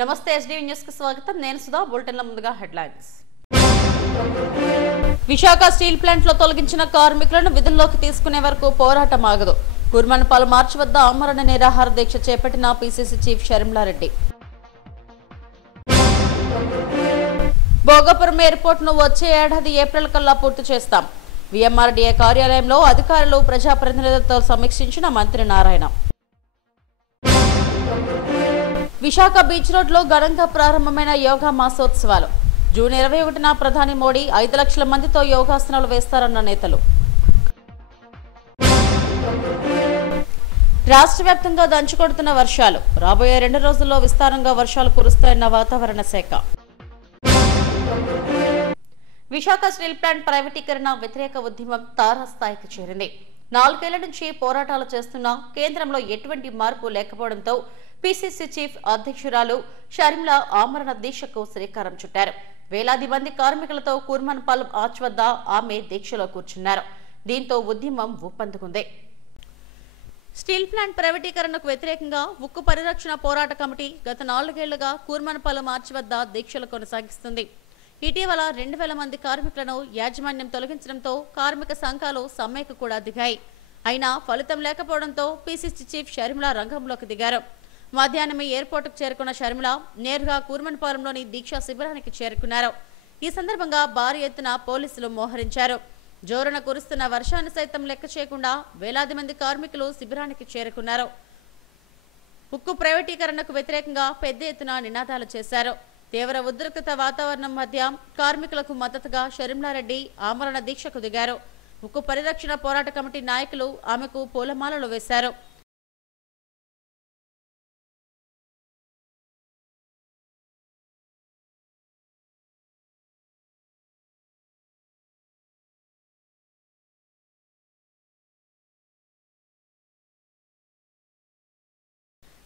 నమస్తే SDV news కి స్వాగతం నేను సుధా బులెటిన్ల ముందుగా హెడ్లైన్స్ విశాఖ స్టీల్ ప్లాంట్ లో తొలగించిన కార్మికులను విధుల్లోకి తీసుకునే వరకు పోరాటం ఆగదు కుర్మన్పాల్ మార్చి వద్ద ఆమరణ నిరాహార దీక్ష చేపట్టిన PCC chief Sharmila Reddy Bhogapuram airport ను వచ్చే ఏడాది ఏప్రిల్ కల్లా పూర్తి చేస్తాం వీఎంఆర్డీఏ కార్యాలయంలో అధికారులు ప్రజాప్రతినిధులతో సమీక్షించిన మంత్రి నారాయణ విశాఖ బీచ్ రోడ్ లో ఘనంగా ప్రారంభమైన యోగా మాసోత్సవాలు జూన్ 21న ప్రధాని మోడీ 5 లక్షల మందితో యోగాసనాలు వేస్తారన్న నేతలు రాష్ట్ర వ్యాప్తంగా దంచుకొడుతున్న వర్షాలు రాబోయే 2 రోజుల్లో విస్తారంగా వర్షాలు కురుస్తాయన్న వాతావరణ శాఖ విశాఖ స్టీల్ ప్లాంట్ ప్రైవేటీకరణ వ్యతిరేక ఉద్యమం తారాస్థాయికి చేరింది 4 ఏళ్ల నుంచి పోరాటాలు చేస్తున్న కేంద్రంలో ఎటువంటి మార్పు లేకపోవడంతో పీసీసీ చీఫ్ అధ్యక్షురాలు షర్మిల ఆమరణ దీక్షకు శ్రీకారం చుట్టారు వేలాది మంది కార్మికులతో కుర్మన్పాల్ ఆర్చ్ వద్ద ఆమె దీక్షలో కూర్చున్నారు దీంతో ఉద్యమం ఊపందుకుంది స్టీల్ ప్లాంట్ ప్రైవేటీకరణకు వ్యతిరేకంగా ఉక్కు పరిరక్షణ పోరాట కమిటీ గత 4 ఏళ్లుగా కుర్మన్పాల్ ఆర్చ్ వద్ద దీక్షలు కొనసాగిస్తుంది ఇటీవల 2000 మంది కార్మికులను యాజమాన్యం తొలగించడంతో కార్మిక సంఘాలు సమ్మెకు కూడా దిగాయి అయినా ఫలితం లేకపోవడంతో పీసీసీ చీఫ్ షర్మిల రంగంలోకి దిగారు మధ్యాహ్నమే ఎయిర్పోర్టుకు చేరుకున్న షర్మిల నేరుగా కూర్మన్పాలెంలోని దీక్షా శిబిరానికి చేరుకున్నారు ఈ సందర్భంగా భారీ ఎత్తున పోలీసులు మోహరించారు జోరున కురుస్తున్న వర్షాన్ని సైతం లెక్క చేయకుండా వేలాది మంది కార్మికులు శిబిరానికి చేరుకున్నారు ఉక్కు ప్రైవేటీకరణకు వ్యతిరేకంగా పెద్ద ఎత్తున నినాదాలు చేశారు తీవ్ర ఉద్రిక్తత వాతావరణం మధ్య కార్మికులకు మద్దతుగా షర్మిలారెడ్డి ఆమరణ దీక్షకు దిగారు ఉక్కు పరిరక్షణ పోరాట కమిటీ నాయకులు ఆమెకు పూలమాలలు వేశారు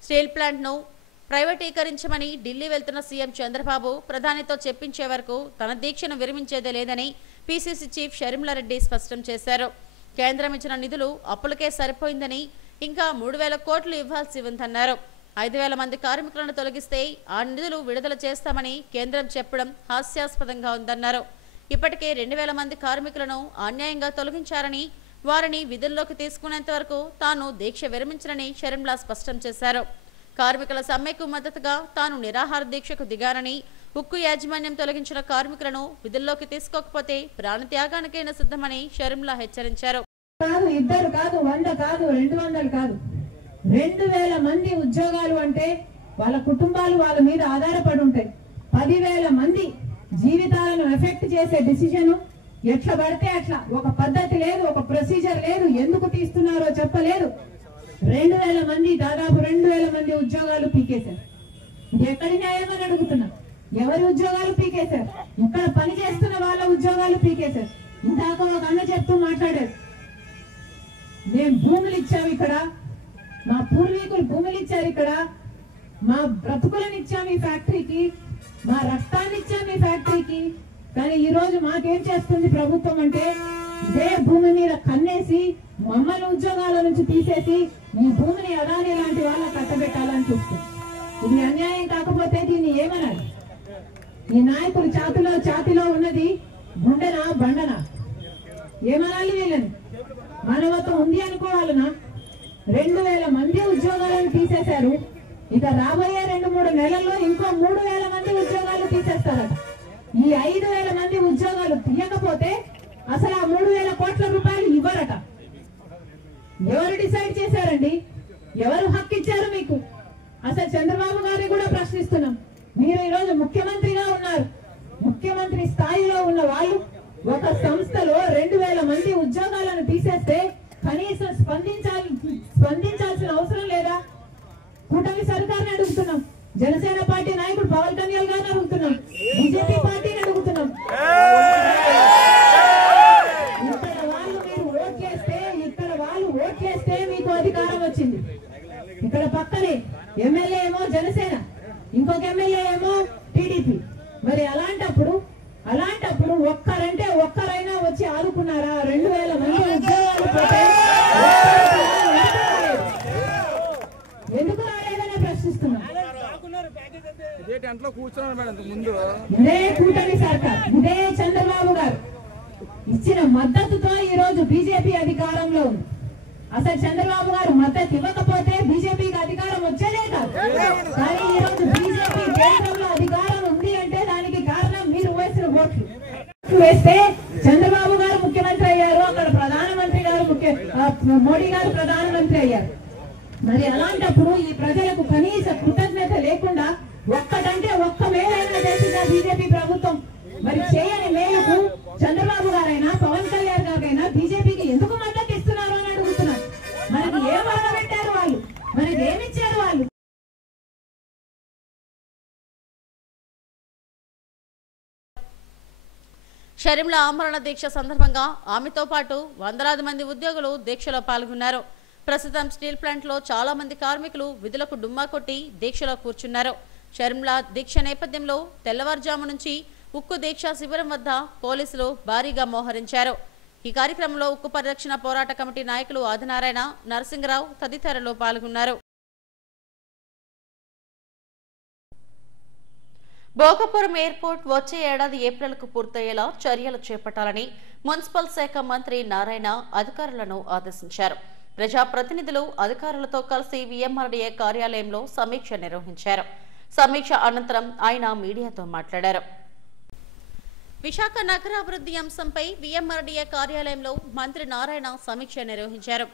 స్టీల్ ప్లాంట్ ను ప్రైవేటీకరించమని ఢిల్లీ వెళ్తున్న సీఎం చంద్రబాబు ప్రధానితో చెప్పించే వరకు తన దీక్షను విరమించేదే లేదని పీసీసీ చీఫ్ షర్మిలారెడ్డి స్పష్టం చేశారు కేంద్రం ఇచ్చిన నిధులు అప్పులకే సరిపోయిందని ఇంకా 3000 కోట్లు ఇవ్వాల్సి ఉందన్నారు 5000 మంది కార్మికులను తొలగిస్తే ఆ నిధులు విడుదల చేస్తామని కేంద్రం చెప్పడం హాస్యాస్పదంగా ఉందన్నారు ఇప్పటికే 2000 మంది కార్మికులను అన్యాయంగా తొలగించారని వారిని విధుల్లోకి తీసుకునేంత వరకు తాను దీక్ష విరమించనని షర్మిల స్పష్టం చేశారు కార్మికుల సమ్మెకు మద్దతుగా తాను నిరాహార దీక్షకు దిగానని ఉక్కు యాజమాన్యం తొలగించిన కార్మికులను విధుల్లోకి తీసుకోకపోతే ప్రాణత్యాగానికైనా సిద్ధమని షర్మిల హెచ్చరించారు ఇద్దరు కాదు 100 కాదు 200 కాదు 2000 మంది ఉద్యోగాలు అంటే వాళ్ళ కుటుంబాలు వాళ్ళ మీద ఆధారపడి ఉంటాయి 10,000 మంది జీవితాలను ఎఫెక్ట్ చేసే డిసిజన్ ఎట్లా పడితే అట్లా ఒక పద్ధతి లేదు ఒక ప్రొసీజర్ లేదు ఎందుకు తీస్తున్నారో చెప్పలేదు 2000 మంది దాదాపు 2000 మంది ఉద్యోగాలు పీకేశారు ఎక్కడి న్యాయమని అడుగుతున్నా ఎవరి ఉద్యోగాలు పీకేశారు ఇక్కడ పని చేస్తున్న వాళ్ళ ఉద్యోగాలు పీకేశారు ఇందాక ఒక అన్న చెప్తూ మాట్లాడారు మేము భూములు ఇచ్చాము ఇక్కడ మా పూర్వీకులు భూములు ఇచ్చారు ఇక్కడ మా బ్రతుకులను ఇచ్చాము ఈ ఫ్యాక్టరీకి మా రక్తాన్ని ఇచ్చాము ఈ ఫ్యాక్టరీకి కానీ ఈ రోజు మాకేం చేస్తుంది ప్రభుత్వం అంటే ఇదే భూమి మీద కన్నేసి మమ్మల్ని ఉద్యోగాల నుంచి తీసేసి ఈ భూమిని అదాని లాంటి వాళ్ళ కట్టబెట్టాలని చూస్తుంది ఇది అన్యాయం కాకపోతే దీన్ని ఏమనాలి ఈ నాయకులు ఛాతిలో ఉన్నది గుండెనా బండనా ఏమనాలి వీళ్ళని మానవత్వం ఉంది అనుకోవాలనా 2000 మంది ఉద్యోగాలను తీసేశారు ఇక రాబోయే 2-3 నెలల్లో ఇంకో 3000 మంది ఉద్యోగాలు తీసేస్తారట ఈ 5,000 మంది ఉద్యోగాలు తీయకపోతే అసలు ఆ 3,000 కోట్ల రూపాయలు ఇవ్వరట ఎవరు డిసైడ్ చేశారండి ఎవరు హక్కు ఇచ్చారు మీకు అసలు చంద్రబాబు గారిని కూడా ప్రశ్నిస్తున్నాం మీరు ఈరోజు ముఖ్యమంత్రిగా ఉన్నారు ముఖ్యమంత్రి స్థాయిలో ఉన్న వాళ్ళు ఒక సంస్థలో 2,000 మంది ఉద్యోగాలను తీసేస్తే కనీసం స్పందించాల్సిన అవసరం లేదా కూటమి సర్కార్ని అడుగుతున్నాం జనసేన పార్టీ నాయకుడు పవన్ కళ్యాణ్ గారిని అడుగుతున్నాం బీజేపీ పార్టీని అడుగుతున్నాం ఇక్కడ వాళ్ళు ఓట్ చేస్తే మీకు అధికారం వచ్చింది ఇక్కడ పక్కనే ఎమ్మెల్యే ఏమో జనసేన ఇంకొక ఎమ్మెల్యే ఏమో టీడీపీ మరి అలాంటప్పుడు ఒక్కరంటే ఒక్కరైనా వచ్చి ఆదుకున్నారా 2,000 మంది ఉద్యోగాలు పోతే ఎందుకు రాలేదని ప్రశ్నిస్తున్నా ఇదే కూటమి సర్కార్, ఇదే చంద్రబాబు గారు ఇచ్చిన మద్దతుతో ఈ రోజు బీజేపీ అధికారంలో ఉంది. అసలు చంద్రబాబు గారు మద్దతు ఇవ్వకపోతే బీజేపీకి అధికారం వచ్చేదే కాదు. కానీ ఈ రోజు బీజేపీ కేంద్రంలో అధికారం ఉంది అంటే దానికి కారణం మీరు వేసిన ఓట్లు వేస్తే చంద్రబాబు గారు ముఖ్యమంత్రి అయ్యారు, అక్కడ ప్రధానమంత్రి గారు మోడీ గారు ప్రధానమంత్రి అయ్యారు. మరి అలాంటప్పుడు ఈ ప్రజలకు కనీస కృతజ్ఞత లేకుండా ఒక్కటంటే ఒక్క మేలైనా చేసిందా బీజేపీ ప్రభుత్వం? మరి చేయని మేలకు చంద్రబాబు గారైనా పవన్ కళ్యాణ్ గారైనా బీజేపీకి ఎందుకు మద్దతు ఇస్తున్నారు అని అడుగుతున్నారు. మనకి ఏ వల్ల పెట్టారు వాళ్ళు, మనకి ఏమిచ్చారు వాళ్ళు? షర్మిల ఆమరణ దీక్ష సందర్భంగా ఆమెతో పాటు వందలాది మంది ఉద్యోగులు దీక్షలో పాల్గొన్నారు. ప్రస్తుతం స్టీల్ ప్లాంట్ లో చాలా మంది కార్మికులు విధులకు డుమ్మా కొట్టి దీక్షలో కూర్చున్నారు. షర్మిల దీక్ష నేపథ్యంలో తెల్లవారుజాము నుంచి ఉక్కు దీక్షా శిబిరం వద్ద పోలీసులు భారీగా మోహరించారు. ఈ కార్యక్రమంలో ఉక్కు పరిరక్షణ పోరాట కమిటీ నాయకులు ఆదినారాయణ, నరసింగరావు తదితరులు పాల్గొన్నారు. భోగపురం ఎయిర్పోర్ట్ వచ్చే ఏడాది ఏప్రిల్కు పూర్తయ్యేలా చర్యలు చేపట్టాలని మున్సిపల్ శాఖ మంత్రి నారాయణ అధికారులను ఆదేశించారు. ప్రజాప్రతినిధులు అధికారులతో కలిసి విఎంఆర్డీఏ కార్యాలయంలో సమీక్ష నిర్వహించారు. సమీక్ష అనంతరం ఆయన మీడియాతో మాట్లాడారు. విశాఖ నగరాభివృద్ధి అంశంపై విఎంఆర్డీఏ కార్యాలయంలో మంత్రి నారాయణ సమీక్ష నిర్వహించారు.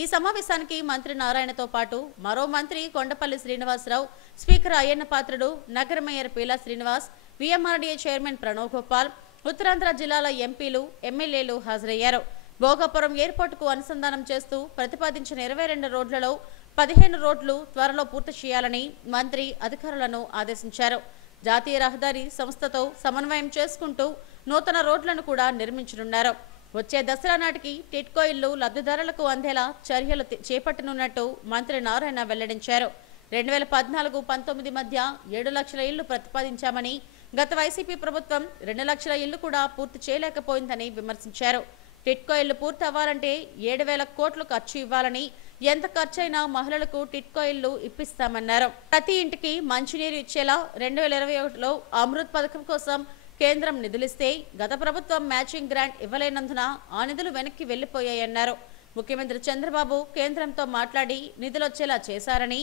ఈ సమావేశానికి మంత్రి నారాయణతో పాటు మరో మంత్రి కొండపల్లి శ్రీనివాసరావు, స్పీకర్ అయ్యన్న పాత్రుడు, నగర mayor Peela Srinivas, VMRDA chairman Pranav Gopal, Uttarandhra జిల్లాల ఎంపీలు, ఎమ్మెల్యేలు హాజరయ్యారు. భోగాపురం ఎయిర్పోర్టుకు అనుసంధానం చేస్తూ ప్రతిపాదించిన 22 రోడ్లలో 15 రోడ్లు త్వరలో పూర్తి చేయాలని మంత్రి అధికారులను ఆదేశించారు. జాతీయ రహదారి సంస్థతో సమన్వయం చేసుకుంటూ నూతన రోడ్లను కూడా నిర్మించనున్నారు. వచ్చే దసరా నాటికి టిట్కో ఇళ్లు లబ్ధిదారులకు అందేలా చర్యలు చేపట్టనున్నట్టు మంత్రి నారాయణ వెల్లడించారు. 2014-19 మధ్య 7 లక్షల ఇళ్లు ప్రతిపాదించామని, గత వైసీపీ ప్రభుత్వం 2 లక్షల ఇళ్లు కూడా పూర్తి చేయలేకపోయిందని విమర్శించారు. టిట్కో ఇళ్లు పూర్తి అవ్వాలంటే 7,000 కోట్లు ఖర్చు ఇవ్వాలని, ఎంత ఖర్చైనా మహిళలకు టిట్కో ఇళ్లు ఇప్పిస్తామన్నారు. ప్రతి ఇంటికి మంచినీరు ఇచ్చేలా 2021లో అమృత్ పథకం కోసం కేంద్రం నిధులిస్తే గత ప్రభుత్వం మ్యాచింగ్ గ్రాంట్ ఇవ్వలేనందున ఆ నిధులు వెనక్కి వెళ్లిపోయాయన్నారు. ముఖ్యమంత్రి చంద్రబాబు కేంద్రంతో మాట్లాడి నిధులొచ్చేలా చేశారని,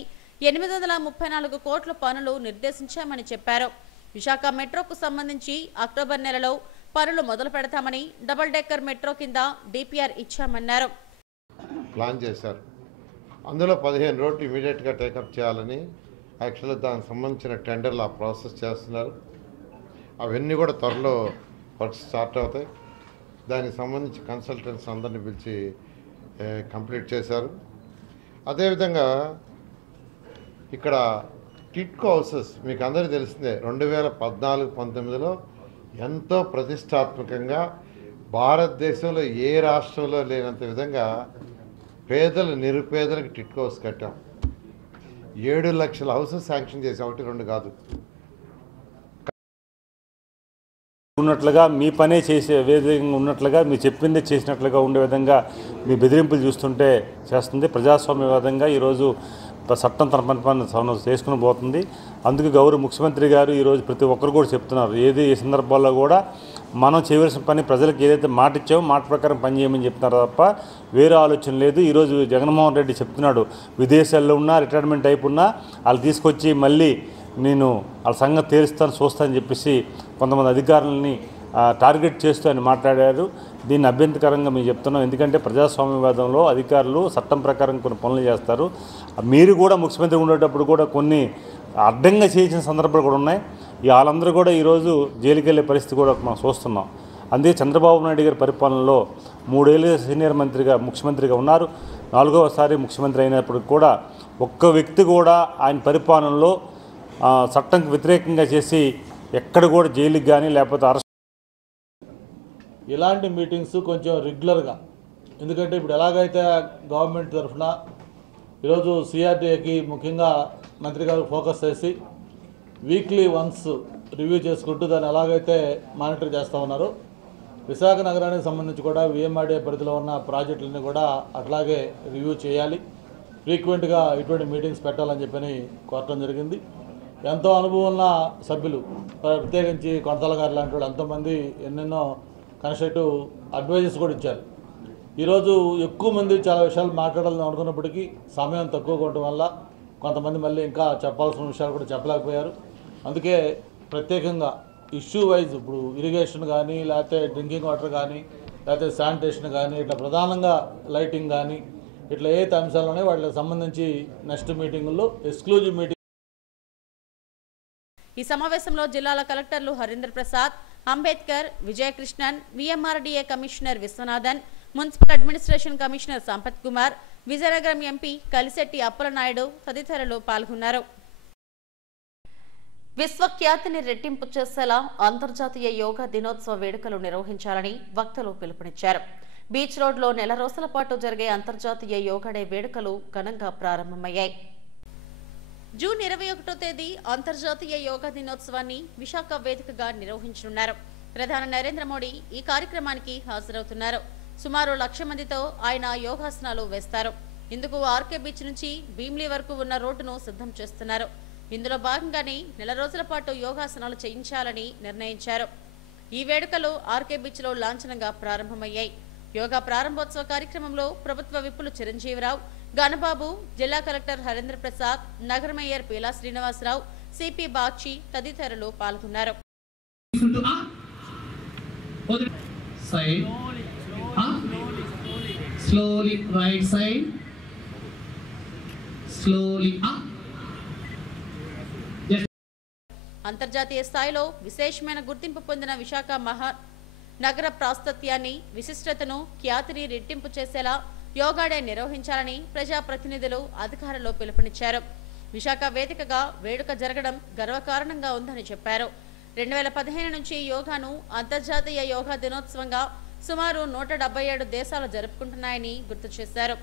834 కోట్ల పనులు నిర్దేశించామని చెప్పారు. విశాఖ మెట్రోకు సంబంధించి అక్టోబర్ నెలలో పనులు మొదలు పెడతామని, డబుల్ డెక్కర్ మెట్రో కింద డిపిఆర్ ఇచ్చామన్నారు. ప్లాన్ చేశారు. అందులో 15 రోడ్లు ఇమీడియట్గా టేకప్ చేయాలని యాక్చువల్గా దానికి సంబంధించిన టెండర్లు ఆ ప్రాసెస్ చేస్తున్నారు. అవన్నీ కూడా త్వరలో వర్క్ స్టార్ట్ అవుతాయి. దానికి సంబంధించి కన్సల్టెంట్స్ అందరినీ పిలిచి కంప్లీట్ చేశారు. అదేవిధంగా ఇక్కడ టిట్కో హౌసెస్ మీకు అందరికీ తెలిసిందే, 2014-19లో ఎంతో ప్రతిష్టాత్మకంగా భారతదేశంలో ఏ రాష్ట్రంలో లేనంత విధంగా పేదలు నిరుపేదలకు టిట్కో హౌస్ కట్టాం. 7 లక్షల హౌసెస్ శాంక్షన్ చేసాం, 1-2 కాదు. ఉన్నట్లుగా మీ పనే చేసే విధంగా ఉన్నట్లుగా మీరు చెప్పిందే చేసినట్లుగా ఉండే విధంగా మీ బెదిరింపులు చూస్తుంటే చేస్తుంది. ప్రజాస్వామ్యవాదంగా ఈరోజు చట్టం తన పని చేసుకుని పోతుంది. అందుకు గౌరవ ముఖ్యమంత్రి గారు ఈరోజు ప్రతి ఒక్కరు కూడా చెప్తున్నారు, ఏది ఏ సందర్భాల్లో కూడా మనం చేయవలసిన పని ప్రజలకు ఏదైతే మాట ఇచ్చామో మాట ప్రకారం పని చేయమని చెప్తున్నారు తప్ప వేరే ఆలోచన లేదు. ఈరోజు జగన్మోహన్ రెడ్డి చెప్తున్నాడు, విదేశాల్లో ఉన్నా రిటైర్మెంట్ అయిపోయినా వాళ్ళు తీసుకొచ్చి మళ్ళీ నేను వాళ్ళ సంగతి తేలుస్తాను చూస్తానని చెప్పేసి కొంతమంది అధికారులని టార్గెట్ చేస్తూ ఆయన మాట్లాడారు. దీన్ని అభ్యంతరకరంగా మేము చెప్తున్నాం. ఎందుకంటే ప్రజాస్వామ్యవాదంలో అధికారులు చట్టం ప్రకారం కొన్ని పనులు చేస్తారు. మీరు కూడా ముఖ్యమంత్రి ఉండేటప్పుడు కూడా కొన్ని అడ్డంగా చేసిన సందర్భాలు కూడా ఉన్నాయి. వాళ్ళందరూ కూడా ఈరోజు జైలుకి వెళ్ళే పరిస్థితి కూడా మనం చూస్తున్నాం. అందుకే చంద్రబాబు నాయుడు గారి పరిపాలనలో 3 ఏళ్ళు సీనియర్ మంత్రిగా ముఖ్యమంత్రిగా ఉన్నారు. 4వసారి ముఖ్యమంత్రి అయినప్పుడు కూడా ఒక్క వ్యక్తి కూడా ఆయన పరిపాలనలో చట్టంకి వ్యతిరేకంగా చేసి ఎక్కడ కూడా జైలుకి కానీ లేకపోతే అరెస్ట్. ఇలాంటి మీటింగ్స్ కొంచెం రెగ్యులర్గా, ఎందుకంటే ఇప్పుడు ఎలాగైతే గవర్నమెంట్ తరఫున ఈరోజు సిఆర్డీఏకి ముఖ్యంగా మంత్రి గారు ఫోకస్ చేసి వీక్లీ వన్స్ రివ్యూ చేసుకుంటూ దాన్ని ఎలాగైతే మానిటర్ చేస్తూ ఉన్నారో, విశాఖ నగరానికి సంబంధించి కూడా విఎంఆర్డీఏ పరిధిలో ఉన్న ప్రాజెక్టులని కూడా అట్లాగే రివ్యూ చేయాలి. ఫ్రీక్వెంట్గా ఇటువంటి మీటింగ్స్ పెట్టాలని చెప్పని కోరటం జరిగింది. ఎంతో అనుభవం ఉన్న సభ్యులు, ప్రత్యేకించి కొంతల గారు లాంటి వాళ్ళు ఎంతోమంది ఎన్నెన్నో కన్స్ట్రక్టివ్ అడ్వైజెస్ కూడా ఇచ్చారు. ఈరోజు ఎక్కువ మంది చాలా విషయాలు మాట్లాడాలని అనుకున్నప్పటికీ సమయం తక్కువగా ఉండటం వల్ల కొంతమంది మళ్ళీ ఇంకా చెప్పాల్సిన విషయాలు కూడా చెప్పలేకపోయారు. అందుకే ప్రత్యేకంగా ఇష్యూ వైజ్ ఇప్పుడు ఇరిగేషన్ కానీ, లేకపోతే డ్రింకింగ్ వాటర్ కానీ, లేకపోతే శానిటేషన్ కానీ, ఇట్లా ప్రధానంగా లైటింగ్ కానీ, ఇట్లా ఏ అంశాలు ఉన్నాయో వాటికి సంబంధించి నెక్స్ట్ మీటింగుల్లో ఎక్స్క్లూజివ్ మీటింగ్. ఈ సమావేశంలో జిల్లాల కలెక్టర్లు Harindra Prasad, Ambedkar, Vijayakrishnan, VMRDA commissioner Viswanathan, municipal administration commissioner Sampath Kumar, Vizianagaram MP Kalisetti Appalanaidu తదితరులు పాల్గొన్నారు. విశ్వఖ్యాతిని రెట్టింపు చేసేలా అంతర్జాతీయ యోగా దినోత్సవ వేడుకలు నిర్వహించాలని వక్తలు పిలుపునిచ్చారు. బీచ్ రోడ్లో నెల రోజుల పాటు జరిగే అంతర్జాతీయ యోగా డే వేడుకలు ఘనంగా ప్రారంభమయ్యాయి. జూన్ 21వ తేదీ అంతర్జాతీయ యోగా దినోత్సవాన్ని విశాఖ వేదికగా నిర్వహించనున్నారు. ప్రధాని నరేంద్ర మోడీ ఈ కార్యక్రమానికి హాజరవుతున్నారు. సుమారు 1,00,000 మందితో ఆయన యోగాసనాలు వేస్తారు. ఇందుకు ఆర్కే బీచ్ నుంచి భీమ్లీ వరకు ఉన్న రోడ్డును సిద్ధం చేస్తున్నారు. ఇందులో భాగంగానే నెల రోజుల పాటు యోగాసనాలు చేయించాలని నిర్ణయించారు. ఈ వేడుకలు ఆర్కే బీచ్లో లాంఛనంగా ప్రారంభమయ్యాయి. యోగా ప్రారంభోత్సవ కార్యక్రమంలో ప్రభుత్వ విప్పులు చిరంజీవిరావు, గణబాబు, జిల్లా కలెక్టర్ హరీంద్ర ప్రసాద్, నగర మేయర్ పీలా శ్రీనివాసరావు, సిపి బాక్షి తదితరులు పాల్గొన్నారు. అంతర్జాతీయ స్థాయిలో విశేషమైన గుర్తింపు పొందిన విశాఖ నగర ప్రాశస్త్యాన్ని, విశిష్టతను, ఖ్యాతిని రెట్టింపు చేసేలా యోగా డే నిర్వహించాలని ప్రజాప్రతినిధులు, అధికారులు పిలుపునిచ్చారు. విశాఖ వేదికగా వేడుక జరగడం గర్వకారణంగా ఉందని చెప్పారు. 2015 నుంచి యోగాను అంతర్జాతీయ యోగా దినోత్సవంగా సుమారు 177 దేశాలు జరుపుకుంటున్నాయని గుర్తు చేశారు.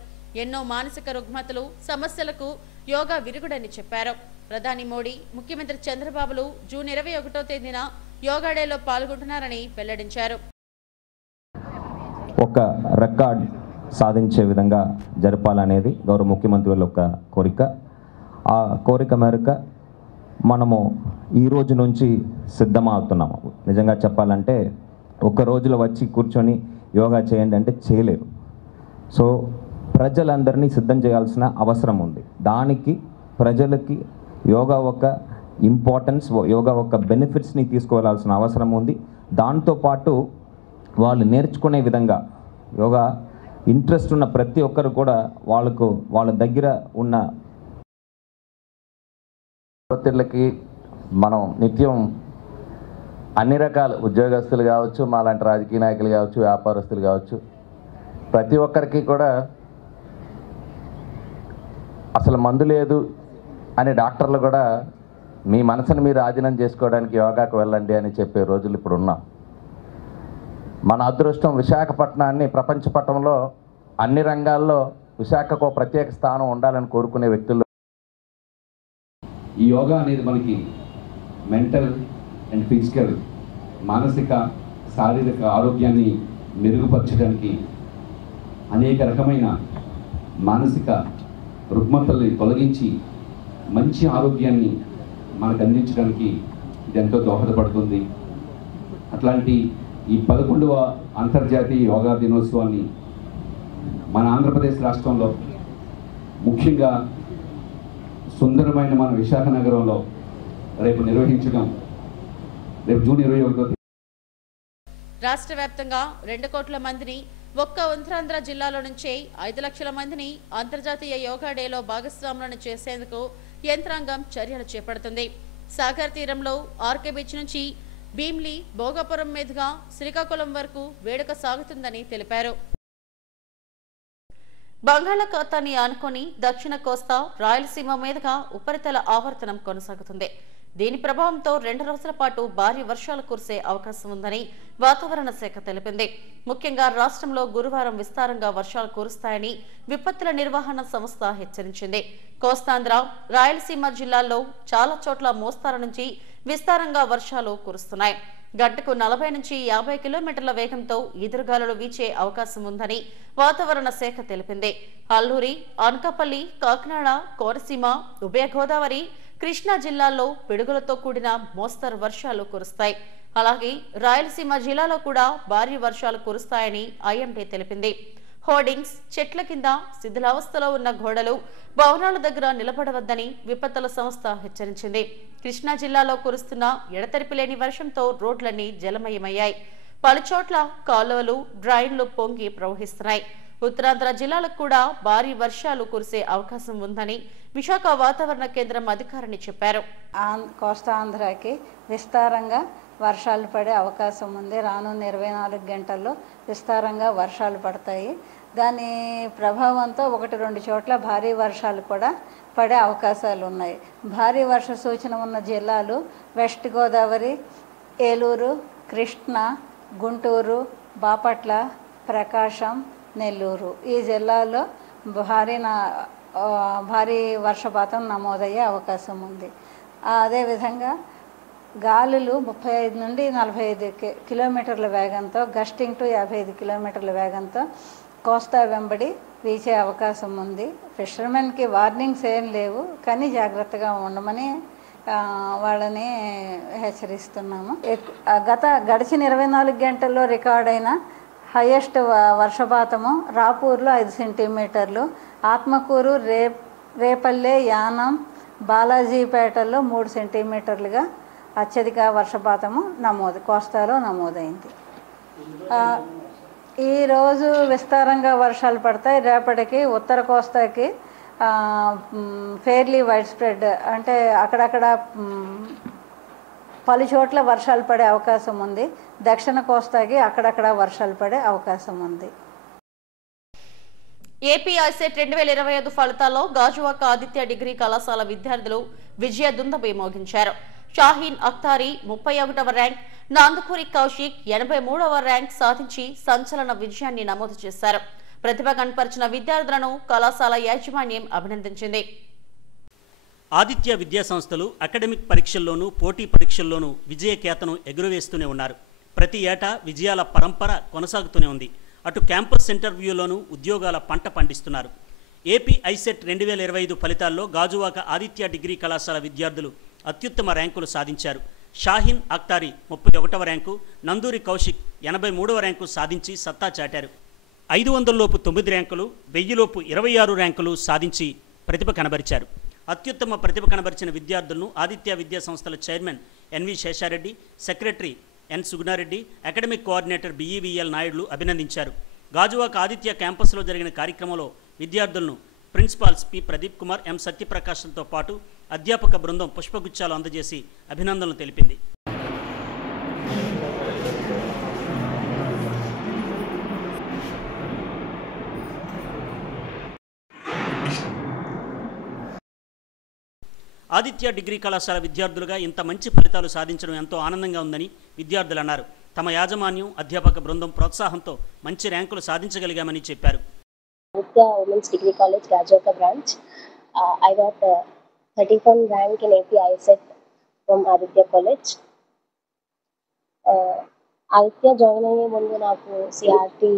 ఎన్నో మానసిక రుగ్మతలు, సమస్యలకు యోగా విరుగుడని చెప్పారు. ప్రధాని మోడీ, ముఖ్యమంత్రి చంద్రబాబులు జూన్ 21వ తేదీన యోగా డేలో పాల్గొంటున్నారని వెల్లడించారు. ఒక రికార్డ్ సాధించే విధంగా జరపాలనేది గౌరవ ముఖ్యమంత్రుల యొక్క కోరిక. ఆ కోరిక మేరకు మనము ఈ రోజు నుంచి సిద్ధమవుతున్నాము. నిజంగా చెప్పాలంటే ఒక రోజులో వచ్చి కూర్చొని యోగా చేయండి అంటే చేయలేరు. సో ప్రజలందరినీ సిద్ధం చేయాల్సిన అవసరం ఉంది. దానికి ప్రజలకి యోగా ఒక ఇంపార్టెన్స్, యోగా ఒక బెనిఫిట్స్ని తీసుకువెళ్ళాల్సిన అవసరం ఉంది. దాంతోపాటు వాళ్ళు నేర్చుకునే విధంగా యోగా ఇంట్రెస్ట్ ఉన్న ప్రతి ఒక్కరు కూడా వాళ్ళ దగ్గర ఉన్న ఒత్తిళ్ళకి మనం నిత్యం అన్ని రకాల ఉద్యోగస్తులు కావచ్చు, మాలాంటి రాజకీయ నాయకులు కావచ్చు, వ్యాపారస్తులు కావచ్చు, ప్రతి ఒక్కరికి కూడా అసలు మందు లేదు అని డాక్టర్లు కూడా మీ మనసును మీరు ఆధీనం చేసుకోవడానికి యోగాకు వెళ్ళండి అని చెప్పే రోజులు ఇప్పుడు ఉన్నాం. మన అదృష్టం విశాఖపట్నాన్ని ప్రపంచ పటంలో అన్ని రంగాల్లో విశాఖకు ప్రత్యేక స్థానం ఉండాలని కోరుకునే వ్యక్తుల్లో ఈ యోగా అనేది మనకి మెంటల్ అండ్ ఫిజికల్, మానసిక, శారీరక ఆరోగ్యాన్ని మెరుగుపరచడానికి, అనేక రకమైన మానసిక రుగ్మతల్ని తొలగించి మంచి ఆరోగ్యాన్ని మనకు అందించడానికి ఇది ఎంతో దోహదపడుతుంది. అట్లాంటి ఈ 11వ అంతర్జాతీయ యోగా దినోత్సవాన్ని మన ఆంధ్రప్రదేశ్ రాష్ట్రంలో, ముఖ్యంగా సుందరమైన మన విశాఖ నగరంలో రేపు నిర్వహించడం, రేపు జూన్ 21వ రాష్ట్ర వ్యాప్తంగా 2 కోట్ల మందిని, ఒక్క ఉత్తరాంధ్ర జిల్లాలో నుంచే 5 లక్షల మందిని అంతర్జాతీయ యోగా డేలో భాగస్వాములను చేసేందుకు యంత్రాంగం చర్యలు చేపడుతుంది. సాగర్ తీరంలో ఆర్కే బీచ్ నుంచి భీమ్లీ, భోగాపురం మీదుగా శ్రీకాకుళం వరకు వేడుక సాగుతుందని తెలిపారు. బంగాళాఖాతాన్ని ఆనుకొని దక్షిణ కోస్తా, రాయలసీమ మీదుగా ఉపరితల ఆవర్తనం కొనసాగుతుంది. దీని ప్రభావంతో 2 రోజుల పాటు భారీ వర్షాలు కురిసే అవకాశం ఉందని వాతావరణ శాఖ తెలిపింది. ముఖ్యంగా రాష్ట్రంలో గురువారం విస్తారంగా వర్షాలు కురుస్తాయని విపత్తుల నిర్వహణ సంస్థ హెచ్చరించింది. కోస్తాంధ్ర, రాయలసీమ జిల్లాల్లో చాలా చోట్ల మోస్తారు నుంచి విస్తారంగా వర్షాలు కురుస్తున్నాయి. గంటకు 40 నుంచి 50 కిలోమీటర్ల వేగంతో ఈదురుగాలులు వీచే అవకాశం ఉందని వాతావరణ శాఖ తెలిపింది. అల్లూరి, అనకాపల్లి, కాకినాడ, కోనసీమ, ఉభయ గోదావరి, కృష్ణా జిల్లాలో పిడుగులతో కూడిన మోస్తరు వర్షాలు కురుస్తాయి. అలాగే రాయలసీమ జిల్లాలో కూడా భారీ వర్షాలు కురుస్తాయని ఐఎండీ తెలిపింది. హోర్డింగ్స్, చెట్ల కింద శిథిలావస్థలో ఉన్న గోడలు, భవనాల దగ్గర నిలబడవద్దని విపత్తుల సంస్థ హెచ్చరించింది. కృష్ణా జిల్లాలో కురుస్తున్న ఎడతెరిపి లేని వర్షంతో రోడ్లన్నీ జలమయమయ్యాయి. పలుచోట్ల కాలువలు, డ్రైన్లు పొంగి ప్రవహిస్తున్నాయి. ఉత్తరాంధ్ర జిల్లాలకు కూడా భారీ వర్షాలు కురిసే అవకాశం ఉందని విశాఖ వాతావరణ కేంద్రం అధికారిని చెప్పారు. కోస్తాంధ్రకి విస్తారంగా వర్షాలు పడే అవకాశం ఉంది. రానున్న 24 గంటల్లో విస్తారంగా వర్షాలు పడతాయి. దాని ప్రభావంతో 1-2 చోట్ల భారీ వర్షాలు కూడా పడే అవకాశాలు ఉన్నాయి. భారీ వర్ష సూచన ఉన్న జిల్లాలు వెస్ట్ గోదావరి, ఏలూరు, కృష్ణా, గుంటూరు, బాపట్ల, ప్రకాశం, నెల్లూరు. ఈ జిల్లాల్లో భారీ వర్షపాతం నమోదయ్యే అవకాశం ఉంది. అదేవిధంగా గాలులు 35 నుండి 45 కిలోమీటర్ల వేగంతో, గస్టింగ్ టు 55 కిలోమీటర్ల వేగంతో కోస్తా వెంబడి వీచే అవకాశం ఉంది. ఫిషర్మెన్కి వార్నింగ్స్ ఏం లేవు, కానీ జాగ్రత్తగా ఉండమని వాళ్ళని హెచ్చరిస్తున్నాము. గడిచిన 24 గంటల్లో రికార్డైన హైయెస్ట్ వర్షపాతము రాపూర్లో 5 సెంటీమీటర్లు, ఆత్మకూరు, రేపల్లె, యానం, బాలాజీపేటలో 3 సెంటీమీటర్లుగా అత్యధిక వర్షపాతము కోస్తాలో నమోదైంది. ఈరోజు విస్తారంగా వర్షాలు పడతాయి. రేపటికి ఉత్తర కోస్తాకి ఫెయిర్లీ వైడ్ స్ప్రెడ్, అంటే అక్కడక్కడ పలు చోట్ల వర్షాలు పడే అవకాశం ఉంది. దక్షిణ కోస్తాకి అక్కడక్కడ వర్షాలు పడే అవకాశం ఉంది. ఏపీ ఐసెట్ 2025 ఫలితాల్లో గాజువాక ఆదిత్య డిగ్రీ కళాశాల విద్యార్థులు విజయ దుందుభి మోగించారు. షాహీన్ అఖ్తారీ 31వ ర్యాంక్, నాందుకూరి కౌశిక్ 83వ ర్యాంక్ సాధించి సంచలన విజయాన్ని నమోదు చేశారు. ప్రతిభ కనపరిచిన విద్యార్థులను కళాశాల యాజమాన్యం అభినందించింది. ఆదిత్య విద్యా సంస్థలు అకాడమిక్ పరీక్షల్లోనూ, పోటీ పరీక్షల్లోనూ విజయకేతనం ఎగురవేస్తూనే ఉన్నారు. ప్రతి ఏటా విజయాల పరంపర కొనసాగుతూనే ఉంది. అటు క్యాంపస్ ఇంటర్వ్యూలోనూ ఉద్యోగాల పంట పండిస్తున్నారు. ఏపీ ఐసెట్ 2025 ఫలితాల్లో గాజువాక ఆదిత్య డిగ్రీ కళాశాల విద్యార్థులు అత్యుత్తమ ర్యాంకులు సాధించారు. షాహీన్ అఖ్తారీ 31వ ర్యాంకు, నందూరి కౌశిక్ 83వ ర్యాంకు సాధించి సత్తా చాటారు. 500 లోపు 9 ర్యాంకులు, 1000 లోపు 26 ర్యాంకులు సాధించి ప్రతిభ కనబరిచారు. అత్యుత్తమ ప్రతిభ కనబరిచిన విద్యార్థులను ఆదిత్య విద్యా సంస్థల chairman NV Seshareddy, secretary N Sugunareddy, academic coordinator BEVL నాయుడులు అభినందించారు. గాజువాక ఆదిత్య క్యాంపస్లో జరిగిన కార్యక్రమంలో విద్యార్థులను principals P Pradeep Kumar, M సత్యప్రకాశ్లతో పాటు అధ్యాపక బృందం పుష్పగుచ్చాలు అందజేసి అభినందనలు తెలిపింది. ఆదిత్య డిగ్రీ కళాశాల విద్యార్థులుగా ఇంత మంచి ఫలితాలు సాధించడం ఎంతో ఆనందంగా ఉందని విద్యార్థులు అన్నారు. తమ యాజమాన్యం, అధ్యాపక బృందం ప్రోత్సాహంతో మంచి ర్యాంకులు సాధించగలిగామని చెప్పారు. Aditya Women's Degree College, Gajoka branch. I got 31 rank in AP ISET from Aditya College. Aditya join అయ్యే ముందు నాకు సిఆర్టీ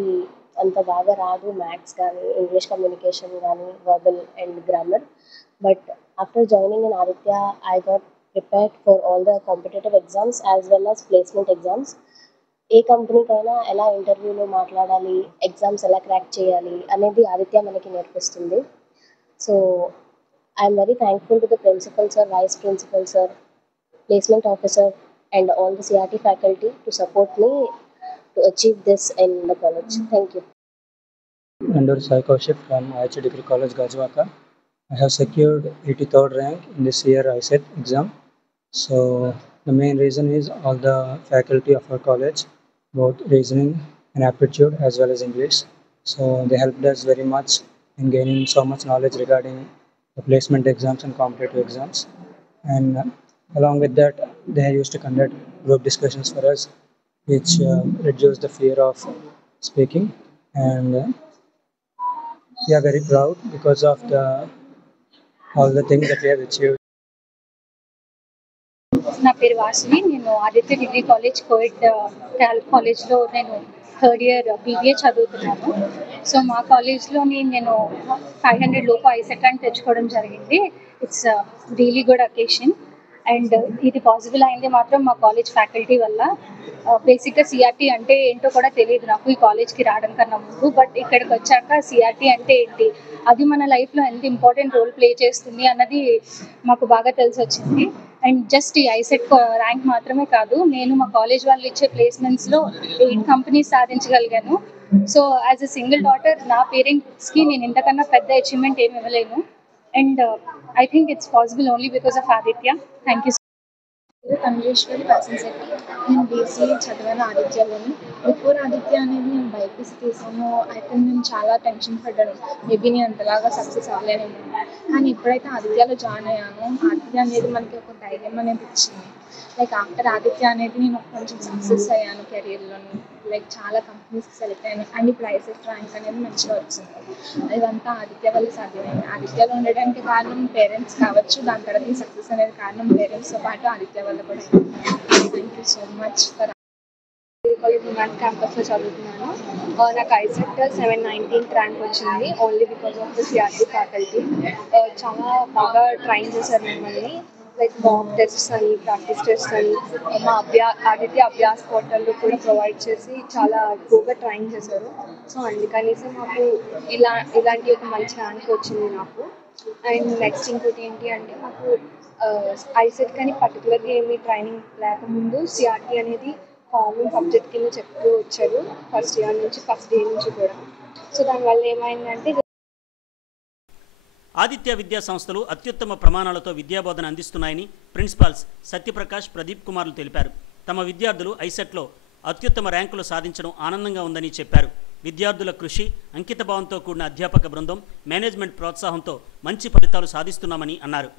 అంత బాగా రాదు, మ్యాథ్స్ కానీ, ఇంగ్లీష్ కమ్యూనికేషన్ కానీ, verbal and grammar. But after joining in Aditya, I got prepared for all the competitive exams as well as placement exams. ఏ కంపెనీకైనా ఎలా ఇంటర్వ్యూలో మాట్లాడాలి, ఎగ్జామ్స్ ఎలా క్రాక్ చేయాలి అనేది ఆదిత్య మనకి నేర్పిస్తుంది. So I'm very thankful to the principal sir, vice principal sir, placement officer and all the CRT faculty to support me to achieve this in the college. Thank you. Nanduri Sai Kaushik from IHT Degree College, Gajuwaka. I have secured 83rd rank in this year ISET exam. So the main reason is all the faculty of our college, both reasoning and aptitude as well as English. So they helped us very much in gaining so much knowledge regarding the placement exams and competitive exams. And along with that, they used to conduct group discussions for us, which reduced the fear of speaking. And we are very proud because of all the things that we have achieved. నా పేరు వాసిని. నేను Aditya degree college Covid కాలేజ్లో నేను third year BBA చదువుతున్నాను. So మా కాలేజ్లోని నేను 500 లోపు ICET rank తెచ్చుకోవడం జరిగింది. It's really good occasion. And ఇది పాసిబుల్ అయింది మాత్రం మా కాలేజ్ ఫ్యాకల్టీ వల్ల. బేసిక్గా CRT అంటే ఏంటో కూడా తెలియదు నాకు ఈ కాలేజ్కి రావడం కన్నా ముందు. బట్ ఇక్కడికి వచ్చాక CRT అంటే ఏంటి, అది మన లైఫ్లో ఎంత ఇంపార్టెంట్ రోల్ ప్లే చేస్తుంది అన్నది మాకు బాగా తెలిసి వచ్చింది. అండ్ జస్ట్ ఈ ఐసెట్ ర్యాంక్ మాత్రమే కాదు, నేను మా కాలేజ్ వాళ్ళు ఇచ్చే ప్లేస్మెంట్స్లో 8 కంపెనీస్ సాధించగలిగాను. So as a single daughter నా పేరెంట్స్కి నేను ఇంతకన్నా పెద్ద అచీవ్మెంట్ ఏమి ఇవ్వలేను. And I think it's possible only because of Aditya. Thank you. Tanujeswari Vasamsetti. నేను BCA చదివాను ఆదిత్యలోని. బిఫోర్ ఆదిత్య అనేది నేను బైపీసీ తీసాను. అయితే నేను చాలా టెన్షన్ పడ్డాను, మేబీ నేను అంతలాగా సక్సెస్ అవ్వలేనేమో. కానీ ఎప్పుడైతే ఆదిత్యలో జాయిన్ అయ్యానో ఆదిత్య అనేది మనకి ఒక ధైర్యం అనేది ఇచ్చింది. లైక్ ఆఫ్టర్ ఆదిత్య అనేది నేను కొంచెం సక్సెస్ అయ్యాను కెరియర్లోని. లైక్ చాలా కంపెనీస్కి సెలెక్ట్ అయ్యాను. అండ్ ఇప్పుడు ఐసెట్ ర్యాంక్ అనేది మంచిగా వచ్చింది. ఇదంతా ఆదిత్య వల్ల సాధ్యమైంది. ఆదిత్యలో ఉండడానికి కారణం పేరెంట్స్ కావచ్చు, దాని తర్వాత ఈ సక్సెస్ అనేది కారణం పేరెంట్స్తో పాటు ఆదిత్య వల్ల కూడా. Thank you so much for college maths క్యాంపస్లో చదువుతున్నాను. నాకు ఐసెట్ 719 ర్యాంక్ వచ్చింది only because of the CRT faculty. చాలా బాగా ట్రైన్ చేశారు మిమ్మల్ని. లైక్ మాక్ టెస్ట్స్ అని, ప్రాక్టీస్ టెస్ట్ అని మా ఆదిత్య అభ్యాస్ పోర్టల్లో కూడా ప్రొవైడ్ చేసి చాలా ఎక్కువగా ట్రైన్ చేశారు. సో అందుకనేసి మాకు ఇలాంటి ఒక మంచి ర్యాంక్ వచ్చింది నాకు. అండ్ నెక్స్ట్ ఇంకోటి ఏంటి అంటే మాకు ఐసెట్ కానీ పర్టికులర్గా ఏమీ ట్రైనింగ్ లేకముందు CRT అనేది కామన్ సబ్జెక్ట్ కింద చెప్తూ వచ్చారు ఫస్ట్ డే నుంచి కూడా. సో దానివల్ల ఏమైందంటే ఆదిత్య విద్యా సంస్థలు అత్యుత్తమ ప్రమాణాలతో విద్యాబోధన అందిస్తున్నాయని ప్రిన్సిపాల్స్ సత్యప్రకాష్, ప్రదీప్ కుమార్లు తెలిపారు. తమ విద్యార్థులు ఐసెట్లో అత్యుత్తమ ర్యాంకులు సాధించడం ఆనందంగా ఉందని చెప్పారు. విద్యార్థుల కృషి, అంకితభావంతో కూడిన అధ్యాపక బృందం, మేనేజ్మెంట్ ప్రోత్సాహంతో మంచి ఫలితాలు సాధిస్తున్నామని అన్నారు.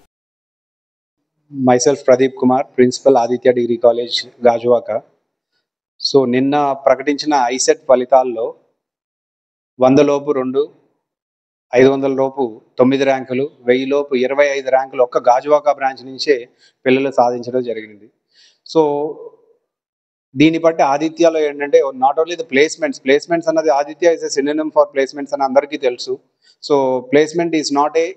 Myself Pradeep Kumar, Principal Aditya Degree College, Gajwaka. So నిన్న ప్రకటించిన ఐసెట్ ఫలితాల్లో 100 లోపు 2, 500 లోపు 9 ర్యాంకులు, 1000 లోపు 25 ర్యాంకులు ఒక్క గాజువాక బ్రాంచ్ నుంచే పిల్లలు సాధించడం జరిగింది. సో దీన్ని బట్టి ఆదిత్యలో ఏంటంటే నాట్ ఓన్లీ ద ప్లేస్మెంట్స్ అన్నది Aditya is a synonym for placements అని అందరికీ తెలుసు. So placement is not a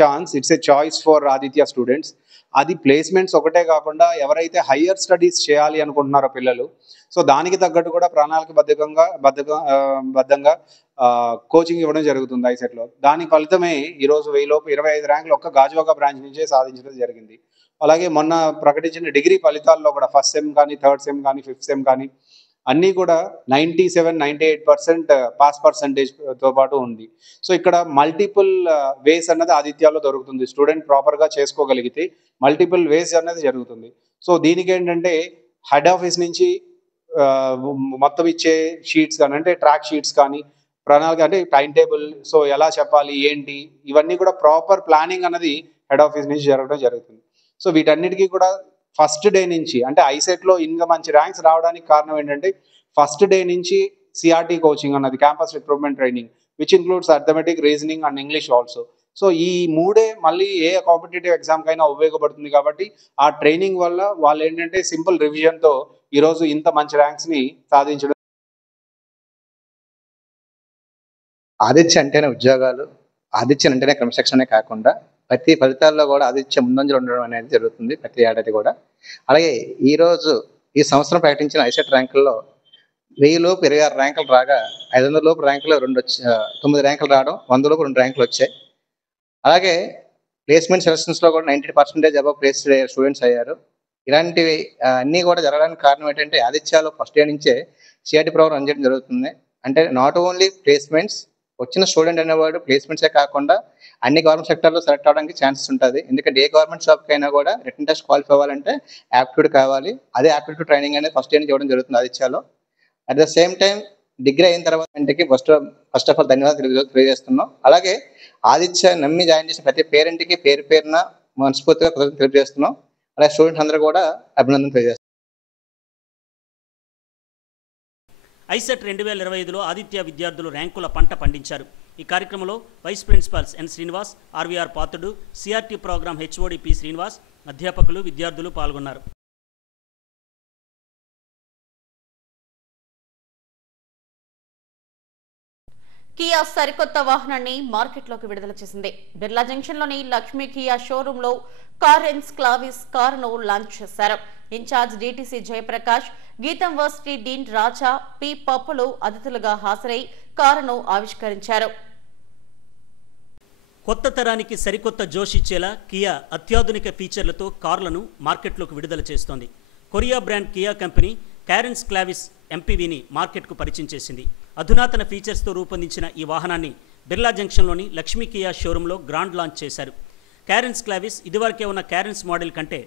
chance, it's a choice for Aditya students. అది ప్లేస్మెంట్స్ ఒకటే కాకుండా ఎవరైతే హయ్యర్ స్టడీస్ చేయాలి అనుకుంటున్నారో పిల్లలు, సో దానికి తగ్గట్టు కూడా బద్ధంగా కోచింగ్ ఇవ్వడం జరుగుతుంది ఐసెట్లో. దాని ఫలితమే ఈరోజు 1000 లోపు 25 ర్యాంకులు ఒక్క గాజువాక బ్రాంచ్ నుంచే సాధించడం జరిగింది. అలాగే మొన్న ప్రకటించిన డిగ్రీ ఫలితాల్లో కూడా ఫస్ట్ సెమ్ కానీ, థర్డ్ సెమ్ కానీ, ఫిఫ్త్ సెమ్ కానీ అన్నీ కూడా 97-98% పాస్ పర్సంటేజ్తో పాటు ఉంది. సో ఇక్కడ మల్టిపుల్ వేస్ అన్నది ఆదిత్యాలో దొరుకుతుంది. స్టూడెంట్ ప్రాపర్గా చేసుకోగలిగితే మల్టిపుల్ వేస్ అన్నది జరుగుతుంది. సో దీనికి ఏంటంటే హెడ్ ఆఫీస్ నుంచి మొత్తం ఇచ్చే షీట్స్ కానీ, అంటే ట్రాక్ షీట్స్ కానీ, ప్రణాళిక అంటే టైం టేబుల్, సో ఎలా చెప్పాలి ఏంటి, ఇవన్నీ కూడా ప్రాపర్ ప్లానింగ్ అన్నది హెడ్ ఆఫీస్ నుంచి జరగడం జరుగుతుంది. సో వీటన్నిటికీ కూడా ఫస్ట్ డే నుంచి, అంటే ఐసెట్లో ఇంకా మంచి ర్యాంక్స్ రావడానికి కారణం ఏంటంటే ఫస్ట్ డే నుంచి CRT కోచింగ్ అన్నది, campus recruitment training, which includes arithmetic, reasoning and English also. So ఈ 3 మళ్ళీ ఏ కాంపిటేటివ్ ఎగ్జామ్కైనా ఉపయోగపడుతుంది. కాబట్టి ఆ ట్రైనింగ్ వల్ల వాళ్ళు ఏంటంటే సింపుల్ రివిజన్తో ఈరోజు ఇంత మంచి ర్యాంక్స్ని సాధించడం. ఆదిత్య అంటేనే ఉద్యోగాలు, ఆదిత్య అంటేనే క్రమశిక్షణే కాకుండా ప్రతి ఫలితాల్లో కూడా ఆదిత్య ముందంజలు ఉండడం అనేది జరుగుతుంది ప్రతి ఏడాది కూడా. అలాగే ఈ సంవత్సరం ప్రకటించిన ఐసెట్ ర్యాంకుల్లో 1000 లోపు 26 ర్యాంకులు రాగా 500 లోపు ర్యాంకులు 9 ర్యాంకులు రావడం, 100 లోపు 2 ర్యాంకులు వచ్చాయి. అలాగే ప్లేస్మెంట్ సెలక్షన్స్లో కూడా 90% అబవ్ ప్లేస్డ్ స్టూడెంట్స్ అయ్యారు. ఇలాంటివి అన్నీ కూడా జరగడానికి కారణం ఏంటంటే ఆదిత్యలో ఫస్ట్ డే నుంచే CRT ప్రోగ్రామ్ రన్ చేయడం జరుగుతుంది. అంటే నాట్ ఓన్లీ ప్లేస్మెంట్స్, వచ్చిన స్టూడెంట్ అనేవాడు ప్లేస్మెంట్సే కాకుండా అన్ని గవర్నమెంట్ సెక్టర్లో సెలెక్ట్ అవడానికి ఛాన్సెస్ ఉంటుంది. ఎందుకంటే ఏ గవర్నమెంట్ జాబ్కి అయినా కూడా రిటన్ టెస్ట్ క్వాలిఫై అవ్వాలంటే యాప్టిట్యూడ్ కావాలి. అదే యాప్టిట్యూడ్ ట్రైనింగ్ అనేది ఫస్ట్ డే నుంచి ఇవ్వడం జరుగుతుంది ఆదిత్యలో. At the same time degree అయిన తర్వాత ఇంటికి ఫస్ట్ ఆఫ్ ఆల్ ధన్యవాదాలు తెలియజేస్తున్నాం. అలాగే ఆదిత్య నమ్మి జాయిన్ చేసిన ప్రతి పేరెంట్కి పేరున మనస్ఫూర్తిగా కృతజ్ఞతలు తెలియజేస్తున్నాం. అలాగే స్టూడెంట్స్ అందరూ కూడా అభినందన తెలియజేస్తున్నాం. ఐసెట్ 2025లో ఆదిత్య విద్యార్థులు ర్యాంకుల పంట పండించారు. ఈ కార్యక్రమంలో vice principals N Srinivas, RVR Patrudu, CRT programme HOD P Srinivas, అధ్యాపకులు, విద్యార్థులు పాల్గొన్నారు. కియా సరికొత్త వాహనాన్ని మార్కెట్లోకి విడుదల చేసింది. బిర్లా జంక్షన్లోని లక్ష్మీ కియా షోరూంలో కారెన్స్ క్లావిస్ కారును లాంచ్ చేశారు. In charge DTC Jayaprakash, GITAM varsity Deen రాజా, పి పప్పులు అతిథులుగా హాజరై కారును ఆవిష్కరించారు. కొత్త తరానికి సరికొత్త జోష్ ఇచ్చేలా కియా అత్యాధునిక ఫీచర్లతో కార్లను మార్కెట్లోకి విడుదల చేస్తోంది. Korea brand Kia company Carens Clavis ఎంపీవీని మార్కెట్కు పరిచయం చేసింది. అధునాతన ఫీచర్స్తో రూపొందించిన ఈ వాహనాన్ని బిర్లా జంక్షన్లోని Lakshmi Kia showroom grand launch చేశారు. కారెన్స్ క్లావిస్ ఇదివరకే ఉన్న కారెన్స్ మోడల్ కంటే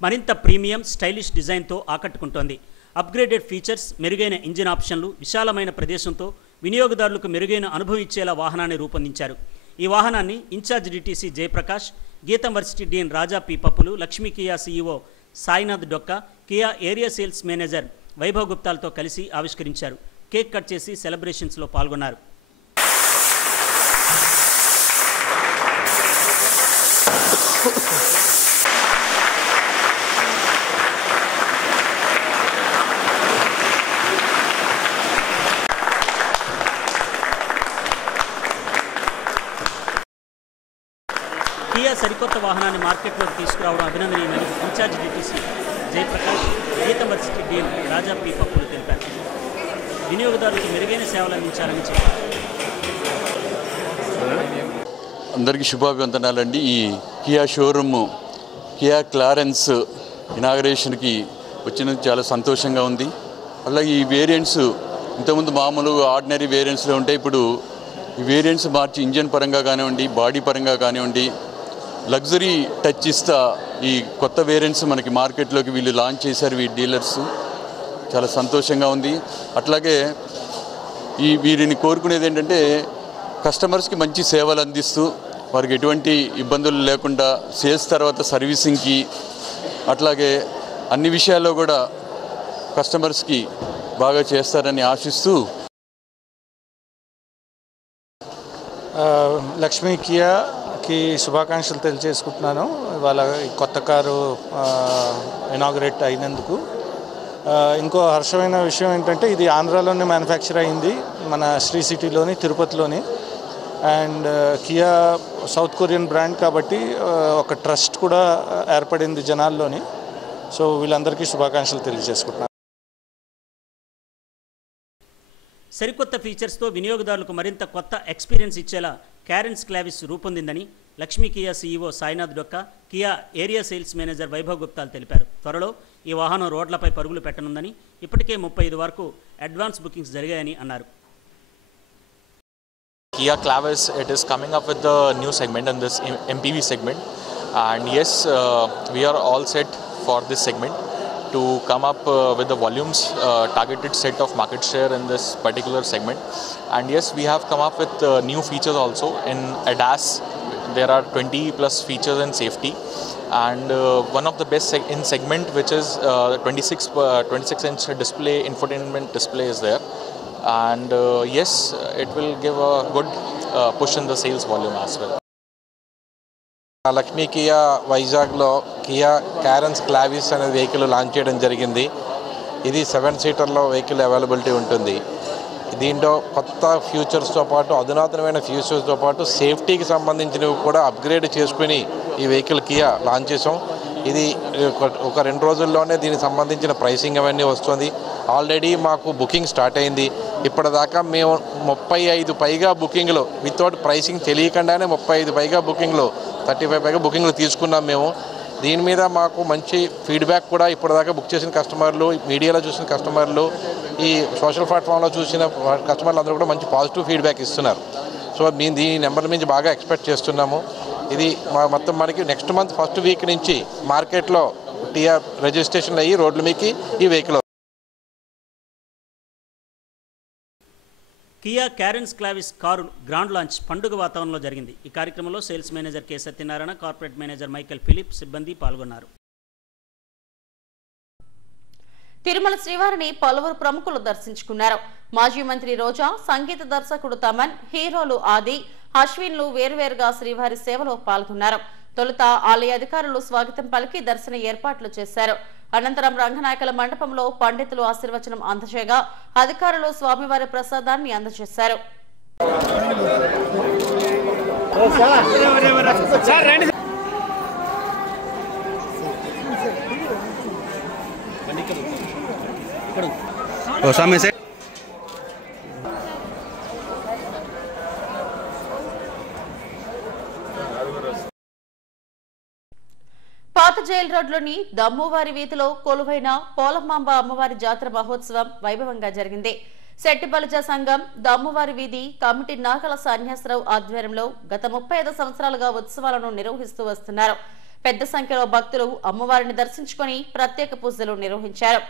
మరింత ప్రీమియం స్టైలిష్ డిజైన్తో ఆకట్టుకుంటోంది. అప్గ్రేడెడ్ ఫీచర్స్, మెరుగైన ఇంజిన్ ఆప్షన్లు, విశాలమైన ప్రదేశంతో వినియోగదారులకు మెరుగైన అనుభవం ఇచ్చేలా వాహనాన్ని రూపొందించారు. ఈ వాహనాన్ని incharge DTC Jayaprakash, GITAM varsity Deen రాజా పి పప్పులు, Lakshmi Kia CEO Sainath Dokka, Kia area sales manager Vaibhav గుప్తాలతో కలిసి ఆవిష్కరించారు. కేక్ కట్ చేసి సెలబ్రేషన్స్లో పాల్గొన్నారు. కియా సరికొత్త వాహనాన్ని మార్కెట్లోకి తీసుకురావడం అభినందనీయమని incharge DTC Jayaprakash, GITAM varsity Deen రాజా పి పప్పులు తెలిపారు. వినియోగదారులకు మెరుగైన సేవలు అందించాలని చెప్పారు. అందరికీ శుభాభివందనాలండి. ఈ కియా షోరూమ్ కియా క్లారెన్స్ ఇనాగరేషన్కి వచ్చినందుకు చాలా సంతోషంగా ఉంది. అలాగే ఈ వేరియంట్స్ ఇంతకుముందు మామూలు ఆర్డినరీ వేరియంట్స్లో ఉంటాయి. ఇప్పుడు ఈ వేరియంట్స్ మార్చి ఇంజన్ పరంగా కానివ్వండి, బాడీ పరంగా కానివ్వండి, లగ్జరీ టచ్ ఇస్తా ఈ కొత్త వేరియంట్స్ మనకి మార్కెట్లోకి వీళ్ళు లాంచ్ చేశారు. ఈ డీలర్స్ చాలా సంతోషంగా ఉంది. అట్లాగే వీరిని కోరుకునేది ఏంటంటే కస్టమర్స్కి మంచి సేవలు అందిస్తూ వారికి ఎటువంటి ఇబ్బందులు లేకుండా సేల్స్ తర్వాత సర్వీసింగ్కి అట్లాగే అన్ని విషయాల్లో కూడా కస్టమర్స్కి బాగా చేస్తారని ఆశిస్తూ లక్ష్మీ కియాకి శుభాకాంక్షలు తెలియజేసుకుంటున్నాను. ఇవాళ కొత్త కారు ఇనాగరేట్ అయినందుకు. ఇంకో హర్షమైన విషయం ఏంటంటే ఇది ఆంధ్రాలోనే మ్యానుఫ్యాక్చర్ అయింది, మన శ్రీ సిటీలోని, తిరుపతిలోని. And Kia south Korean brand కాబట్టి ఒక ట్రస్ట్ కూడా ఏర్పడింది జనాల్లోని. సో వీళ్ళందరికీ శుభాకాంక్షలు తెలియజేసుకుంటున్నాను. సరికొత్త ఫీచర్స్తో వినియోగదారులకు మరింత కొత్త ఎక్స్పీరియన్స్ ఇచ్చేలా కారెన్స్ క్లావిస్ రూపొందిందని Lakshmi Kia CEO Sainath Dokka, Kia area sales manager Vaibhav గుప్తాలు తెలిపారు. త్వరలో ఈ వాహనం రోడ్లపై పరుగులు పెట్టనుందని, ఇప్పటికే 35 వరకు అడ్వాన్స్ బుకింగ్స్ జరిగాయని అన్నారు. Kia Clavis, it is coming up with the new segment in this MPV segment, and yes, we are all set for this segment to come up with the volumes targeted set of market share in this particular segment. And yes, we have come up with new features also in ADAS. There are 20 plus features in safety, and one of the best in segment, which is 26-inch display, infotainment display is there. And yes, it will give a good push in the sales volume as well. Lakshmi Kia వైజాగ్లో Kia Carens Clavis అనే vehicle launch చేయడం జరిగింది. ఇది 7 సీటర్లో vehicle availability ఉంటుంది. దీంట్లో కొత్త ఫ్యూచర్స్తో పాటు అధునాతనమైన ఫ్యూచర్స్తో పాటు సేఫ్టీకి సంబంధించినవి కూడా అప్గ్రేడ్ చేసుకుని ఈ వెహికల్ కియా లాంచ్ చేసాం. ఇది ఒక 2 రోజుల్లోనే దీనికి సంబంధించిన ప్రైసింగ్ అవన్నీ వస్తుంది. ఆల్రెడీ మాకు బుకింగ్ స్టార్ట్ అయింది. ఇప్పటిదాకా మేము 35 పైగా బుకింగ్లు వితౌట్ ప్రైసింగ్ తెలియకుండానే 35 పైగా బుకింగ్లు, 35 పైగా బుకింగ్లు తీసుకున్నాం మేము. దీని మీద మాకు మంచి ఫీడ్బ్యాక్ కూడా ఇప్పటిదాకా బుక్ చేసిన కస్టమర్లు, మీడియాలో చూసిన కస్టమర్లు, ఈ సోషల్ ప్లాట్ఫామ్లో చూసిన కస్టమర్లు అందరూ కూడా మంచి పాజిటివ్ ఫీడ్బ్యాక్ ఇస్తున్నారు. సో మేము దీని నెంబర్ నుంచి బాగా ఎక్స్పెక్ట్ చేస్తున్నాము. ఇది మొత్తం మనకి నెక్స్ట్ మంత్ ఫస్ట్ వీక్ నుంచి మార్కెట్లో టీఆర్ రిజిస్ట్రేషన్ అయ్యి రోడ్ల మీదకి ఈ vehicle. Kia Carens Clavis car grand launch పండుగ వాతావరణంలో జరిగింది. ఈ కార్యక్రమంలో sales manager K Satyanarayana, corporate manager Michael Philip, సిబ్బంది పాల్గొన్నారు. తిరుమల శ్రీవారిని పలువురు ప్రముఖులు దర్శించుకున్నారు. మాజీ మంత్రి రోజా, సంగీత దర్శకుడు తమన్, హీరోలు ఆది, అశ్విన్లు వేర్వేరుగా శ్రీవారి సేవలో పాల్గొన్నారు. తొలుత ఆలయ అధికారులు స్వాగతం పలికి దర్శన ఏర్పాట్లు చేశారు. అనంతరం రంగనాయకుల మండపంలో పండితులు ఆశీర్వచనం అందజేయగా అధికారులు స్వామివారి ప్రసాదాన్ని అందజేశారు. सामने से పాత జైల్ రోడ్లోని దమ్మువారి వీధిలో కొలువైన పోలమాంబ అమ్మవారి జాతర మహోత్సవం వైభవంగా జరిగింది. శెట్టిబలిజ సంఘం దమ్మువారి వీధి కమిటీ నాగల సన్యాసరావు ఆధ్వర్యంలో గత 35 సంవత్సరాలుగా ఉత్సవాలను నిర్వహిస్తూ వస్తున్నారు. పెద్ద సంఖ్యలో భక్తులు అమ్మవారిని దర్శించుకుని ప్రత్యేక పూజలు నిర్వహించారు.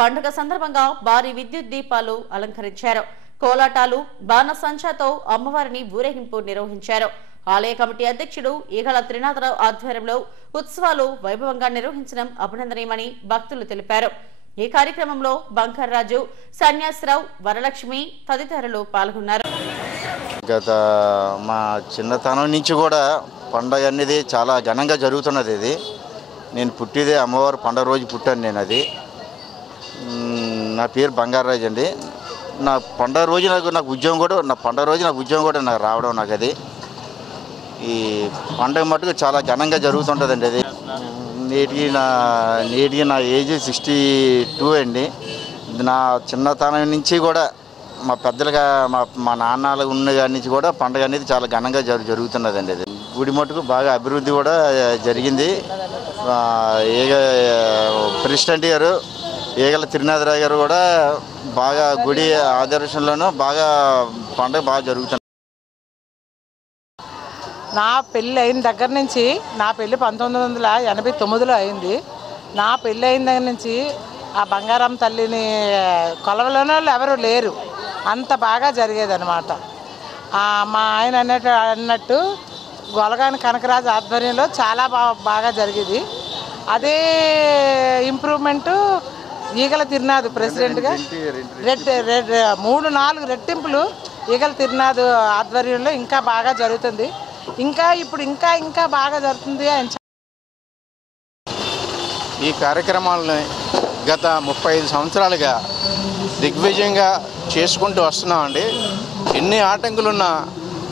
పండుగ సందర్భంగా భారీ విద్యుత్ దీపాలు అలంకరించారు. కోలాటాలు, బాణసంచాతో అమ్మవారిని ఊరేగింపు నిర్వహించారు. ఆలయ కమిటీ అధ్యక్షుడు ఈగల త్రినాథరావు ఆధ్వర్యంలో ఉత్సవాలు వైభవంగా నిర్వహించడం అభినందనీయమని భక్తులు తెలిపారు. ఈ కార్యక్రమంలో బంకర్రాజు, సన్యాసరావు, వరలక్ష్మి తదితరులు పాల్గొన్నారు. గత మా చిన్నతనం నుంచి కూడా పండగ అనేది చాలా ఘనంగా జరుగుతున్నది. ఇది నేను పుట్టిదే అమ్మవారు పండగ రోజు పుట్టాను. నేను అది నా పేరు బంగారాజు అండి. నా పండగ రోజు నాకు ఉద్యోగం కూడా నాకు రావడం నాకు అది ఈ పండగ మటుకు చాలా ఘనంగా జరుగుతుంటుందండి. అది నేటికి నా ఏజ్ 62 అండి. నా చిన్నతనం నుంచి కూడా మా పెద్దలుగా మా నాన్నలు ఉన్న కాడి నుంచి కూడా పండగ అనేది చాలా ఘనంగా జరుగుతున్నదండి. అది గుడి మటుకు బాగా అభివృద్ధి కూడా జరిగింది. ప్రెసిడెంట్ గారు ఈగల త్రినాథరావు గారు కూడా బాగా గుడి ఆదర్శంలోనూ బాగా పండుగ బాగా జరుగుతుంది. నా పెళ్ళి అయిన దగ్గర నుంచి, నా పెళ్ళి 1989లో అయింది. నా పెళ్ళి అయిన దగ్గర నుంచి ఆ బంగారం తల్లిని కొలవలోనే వాళ్ళు ఎవరు లేరు, అంత బాగా జరిగేదన్నమాట. మా ఆయన అన్నట్టు గొలగాని కనకరాజు ఆధ్వర్యంలో చాలా బాగా జరిగేది. అదే ఇంప్రూవ్మెంటు ఈగల తిరునాథ్ ప్రెసిడెంట్గా 3-4 రెట్టింపులు ఈగల తిరునాథ్ ఆధ్వర్యంలో ఇంకా బాగా జరుగుతుంది. ఇప్పుడు ఇంకా బాగా జరుగుతుంది. ఈ కార్యక్రమాలని గత 35 సంవత్సరాలుగా దిగ్విజయంగా చేసుకుంటూ వస్తున్నామండి. ఎన్ని ఆటంకులున్నా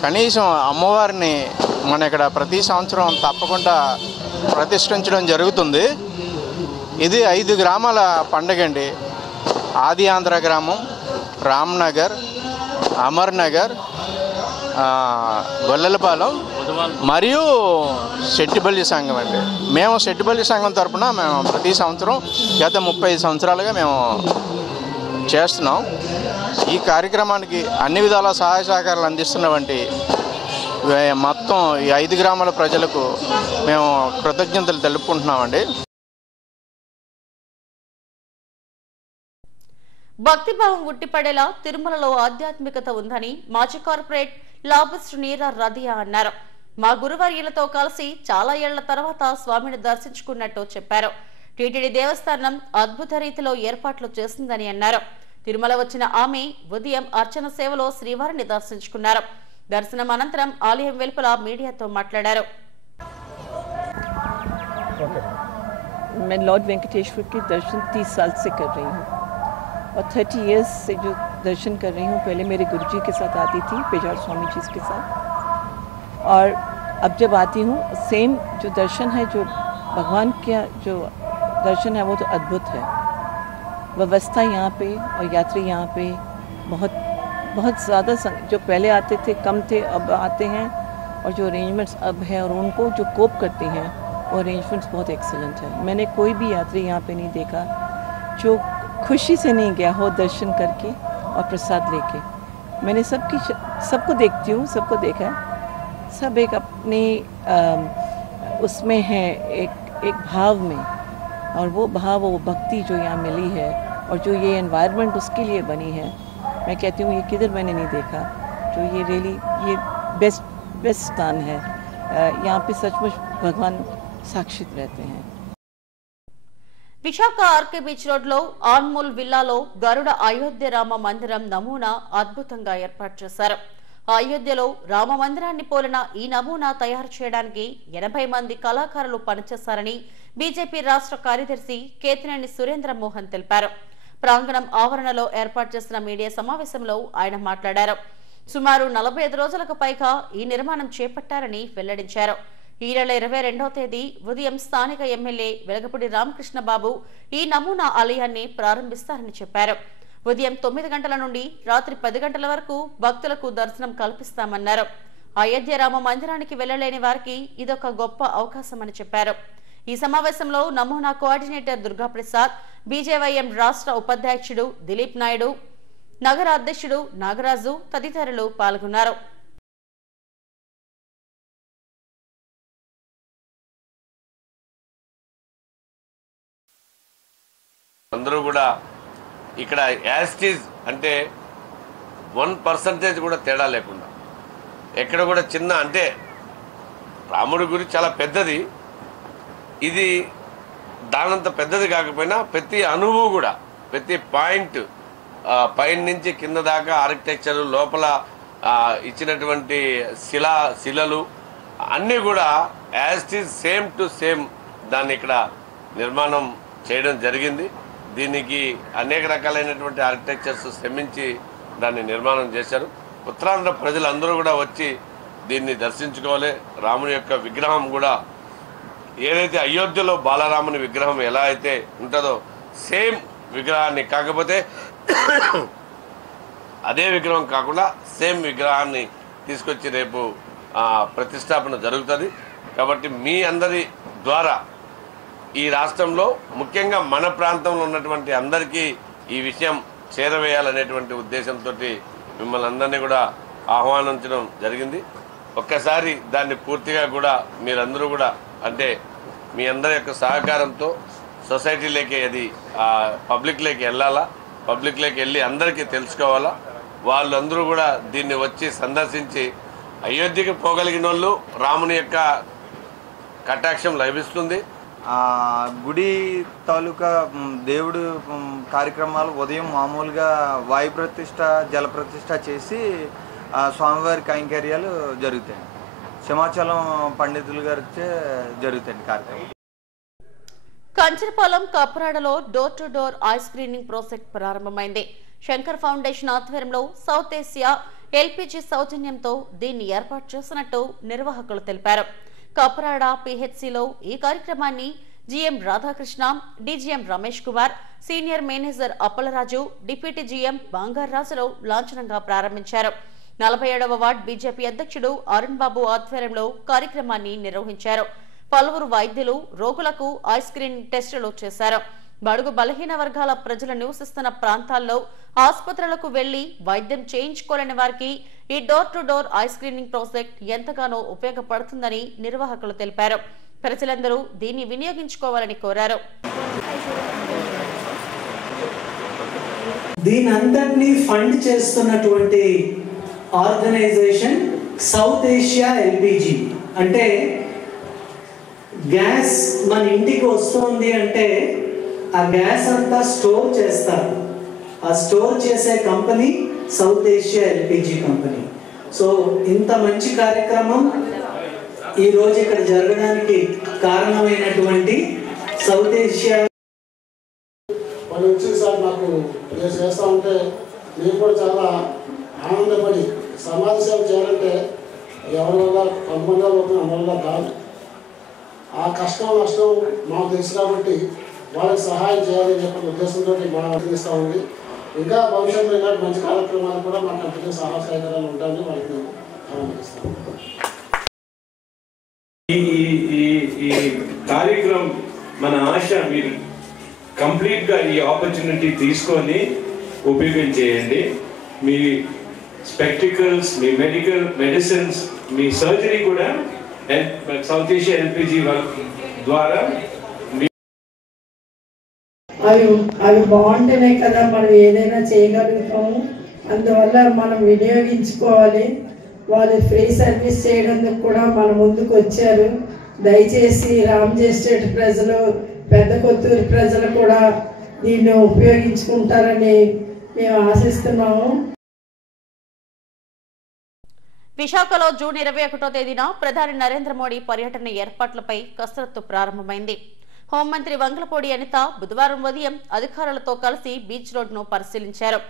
కనీసం అమ్మవారిని మన ఇక్కడ ప్రతి సంవత్సరం తప్పకుండా ప్రతిష్ఠించడం జరుగుతుంది. ఇది 5 గ్రామాల పండుగ అండి. ఆది ఆంధ్ర గ్రామం, రామ్నగర్, అమర్నగర్, గొల్లలపాలెం మరియు శెట్టిబల్లి సంఘం అండి. మేము శెట్టిబల్లి సంఘం తరఫున మేము ప్రతి సంవత్సరం గత 35 సంవత్సరాలుగా మేము చేస్తున్నాం. ఈ కార్యక్రమానికి అన్ని విధాల సహాయ సహకారాలు అందిస్తున్నటువంటి మొత్తం ఈ 5 గ్రామాల ప్రజలకు మేము కృతజ్ఞతలు తెలుపుకుంటున్నామండి. భక్తిభావం ఉట్టిపడేలా తిరుమలలో ఆధ్యాత్మికత ఉందని మాజీ కార్పొరేట్ లాబిస్ట్ నీరా రదియా అన్నారు. మా గురువర్యులతో కలిసి చాలా ఏళ్ల తర్వాత స్వామిని దర్శించుకున్నట్టు చెప్పారు. టీటీడీ దేవస్థానం అద్భుత రీతిలో ఏర్పాట్లు చేసిందని అన్నారు. తిరుమల వచ్చిన ఆమె ఉదయం అర్చన సేవలో శ్రీవారిని దర్శించుకున్నారు. దర్శనం అనంతరం ఆలయం వెలుపల మీడియాతో మాట్లాడారు. मैं लॉर्ड वेंकटेश्वर के दर्शन 30 साल से कर रही हूँ और 30 इयर्स से जो दर्शन कर रही हूँ. पहले मेरे गुरुजी के साथ आती थी, पेजावर स्वामी जी के साथ, और अब जब आती हूँ सेम जो दर्शन है, जो भगवान का जो दर्शन है वो तो अद्भुत है. व्यवस्था यहाँ पे और यात्री यहाँ पे बहुत ज़्यादा जो पहले आते थे कम थे, अब आते हैं, और जो अरेंजमेंट्स अब है और उनको जो कोप करते हैं वो अरेंजमेंट्स बहुत एक्सीलेंट है. मैंने कोई भी यात्री यहाँ पे नहीं देखा जो खुशी से नहीं गया हो दर्शन करके और प्रसाद लेके. मैंने सबको देखती हूँ, सबको देखा है. सब एक अपने उसमें है, एक भाव में, और वो भाव, वो भक्ति जो यहाँ मिली है और जो ये एनवायरनमेंट उसके लिए बनी है, मैं कहती हूँ ये किधर मैंने नहीं देखा. जो ये रियली ये बेस्ट स्थान है. यहाँ पे सचमुच भगवान साक्षित रहते हैं. విశాఖ ఆర్కే బీచ్ రోడ్లో ఆన్మూల్ విల్లాలో గరుడ అయోధ్య రామ మందిరం నమూనా అద్భుతంగా ఏర్పాటు చేశారు. అయోధ్యలో రామ మందిరాన్ని పోలిన ఈ నమూనా తయారు చేయడానికి 80 మంది కళాకారులు పనిచేశారని బీజేపీ రాష్ట్ర కార్యదర్శి కేతినేని సురేంద్ర మోహన్ తెలిపారు. ప్రాంగణం ఆవరణలో ఏర్పాటు చేసిన మీడియా సమావేశంలో ఆయన మాట్లాడారు. సుమారు 45 రోజులకు పైగా ఈ నిర్మాణం చేపట్టారని వెల్లడించారు. ఈ నెల 22వ తేదీ ఉదయం స్థానిక ఎమ్మెల్యే వెలగపూడి రామకృష్ణబాబు ఈ నమూనా ఆలయాన్ని ప్రారంభిస్తారని చెప్పారు. ఉదయం 9 గంటల నుండి రాత్రి 10 గంటల వరకు భక్తులకు దర్శనం కల్పిస్తామన్నారు. అయోధ్య రామ మందిరానికి వెళ్లలేని వారికి ఇదొక గొప్ప అవకాశమని చెప్పారు. ఈ సమావేశంలో నమూనా కోఆర్డినేటర్ దుర్గాప్రసాద్, బీజేవైఎం రాష్ట్ర ఉపాధ్యక్షుడు దిలీప్ నాయుడు, నగర అధ్యక్షుడు నాగరాజు తదితరులు పాల్గొన్నారు. అందరూ కూడా ఇక్కడ యాస్టీజ్ అంటే 1% కూడా తేడా లేకుండా ఎక్కడ కూడా చిన్న అంటే రాముడి గురి చాలా పెద్దది, ఇది దానంత పెద్దది కాకపోయినా ప్రతి అణువు కూడా ప్రతి పాయింట్ పైన నుంచి కింద దాకా ఆర్కిటెక్చర్ లోపల ఇచ్చినటువంటి శిలలు అన్నీ కూడా యాస్టీజ్ సేమ్ టు సేమ్ దాన్ని ఇక్కడ నిర్మాణం చేయడం జరిగింది. దీనికి అనేక రకాలైనటువంటి ఆర్కిటెక్చర్స్ శ్రమించి దాన్ని నిర్మాణం చేశారు. ఉత్తరాంధ్ర ప్రజలందరూ కూడా వచ్చి దీన్ని దర్శించుకోవాలి. రాముని యొక్క విగ్రహం కూడా ఏదైతే అయోధ్యలో బాలరాముని విగ్రహం ఎలా అయితే ఉంటుందో సేమ్ విగ్రహాన్ని, కాకపోతే అదే విగ్రహం కాకుండా సేమ్ విగ్రహాన్ని తీసుకొచ్చి రేపు ప్రతిష్టాపన జరుగుతుంది. కాబట్టి మీ అందరి ద్వారా ఈ రాష్ట్రంలో ముఖ్యంగా మన ప్రాంతంలో ఉన్నటువంటి అందరికీ ఈ విషయం చేరవేయాలనేటువంటి ఉద్దేశంతో మిమ్మల్ని అందరినీ కూడా ఆహ్వానించడం జరిగింది. ఒక్కసారి దాన్ని పూర్తిగా కూడా మీరందరూ కూడా అంటే మీ అందరి యొక్క సహకారంతో సొసైటీలోకి అది పబ్లిక్లోకి వెళ్ళాలా, పబ్లిక్లోకి వెళ్ళి అందరికీ తెలుసుకోవాలా. వాళ్ళందరూ కూడా దీన్ని వచ్చి సందర్శించి అయోధ్యకి పోగలిగిన వాళ్ళు రాముని యొక్క కటాక్షం లభిస్తుంది. గుడి తాలూకా దేవుడు కార్యక్రమాలు ఉదయం మామూలుగా వాయు ప్రతిష్ట, జల ప్రతిష్ట చేసి స్వామివారి కైంకర్యాలు జరుగుతాయి. సింహాచలం పండితులు గారిచే జరుగుతాయి కార్యక్రమం. కంచరపాలెం కప్రాడలో door to door eye screening project ప్రారంభమైంది. శంకర్ ఫౌండేషన్ ఆధ్వర్యంలో సౌత్ ఏసియా ఎల్పీజీ సౌజన్యంతో దీన్ని ఏర్పాటు చేసినట్టు నిర్వాహకులు తెలిపారు. కప్రాడ పిహెచ్సిలో ఈ కార్యక్రమాన్ని GM Radhakrishna, DGM Ramesh Kumar, senior manager Appalaraju, deputy GM బంగారాజులు లాంఛనంగా ప్రారంభించారు. 47వ వార్డ్ బీజేపీ అధ్యక్షుడు అరుణ్ బాబు ఆధ్వర్యంలో కార్యక్రమాన్ని నిర్వహించారు. పలువురు వైద్యులు రోగులకు ఐ స్క్రీనింగ్ టెస్టులు చేశారు. బడుగు బలహీన వర్గాల ప్రజలు నివసిస్తున్న ప్రాంతాల్లో ఆసుపత్రులకు వెళ్లి వైద్యం చేయించుకోలేని వారికి ఈ door to door eye screening project ఎంతగానో ఉపయోగపడుతుందని నిర్వాహకులు తెలిపారు. ప్రజలందరూ దీన్ని వినియోగించుకోవాలని కోరారు. దీని అంతటినీ ఫండ్ చేస్తున్నటువంటి ఆర్గనైజేషన్ సౌత్ ఏషియా ఎల్పీజీ. అంటే గ్యాస్ మన ఇంటికి వస్తుంది అంటే ఆ గ్యాస్ అంతా స్టోర్ చేస్తారు. ఆ స్టోర్ చేసే company south Asia LPG company. So ఇంత మంచి కార్యక్రమం ఈరోజు ఇక్కడ జరగడానికి కారణమైనటువంటి సౌత్ ఏషియా వాళ్ళు వచ్చేసారి నాకు చేస్తూ ఉంటే నేను కూడా చాలా ఆనందపడి సమాజ సేవ చేయాలంటే ఎవరి వల్ల కొంతమంది అవుతుంది, అందరిలో కాదు. ఆ కష్టం నష్టం మాకు తెలుసు కాబట్టి వాళ్ళకి సహాయం చేయాలని చెప్పిన ఉద్దేశంతో మా అందిస్తూ ఉంది. ఇంకా భవిష్యత్తులో ఇలాంటి మంచి కార్యక్రమాలు కూడా మా కంపెనీ సహాయ సహకారాలు ఉంటాయని వాళ్ళకి మేము ఆనందిస్తాము. ఈ కార్యక్రమం మన ఆశ మీరు కంప్లీట్గా ఈ ఆపర్చునిటీ తీసుకొని ఉపయోగించేయండి. మీ స్పెక్టికల్స్, మీ మెడిసిన్స్, మీ సర్జరీ కూడా సౌత్ ఏషియా ఎల్పీజీ ద్వారా అవి బాగుంటేనే కదా మనం ఏదైనా చేయగలుగుతాము. అందువల్ల మనం వినియోగించుకోవాలి. వాళ్ళు ఫ్రీ సర్వీస్ చేయడానికి కూడా మన ముందుకు వచ్చారు. దయచేసి రామజీ ఎస్టేట్ ప్రజలు, పెద్ద కొత్తూరు ప్రజలు కూడా దీన్ని ఉపయోగించుకుంటారని మేము ఆశిస్తున్నాము. విశాఖలో జూన్ 21వ తేదీన ప్రధాని నరేంద్ర మోడీ పర్యటన ఏర్పాట్లపై కసరత్తు ప్రారంభమైంది. హోంమంత్రి వంగలపూడి అనిత బుధవారం ఉదయం అధికారులతో కలిసి బీచ్ రోడ్ను పరిశీలించారు.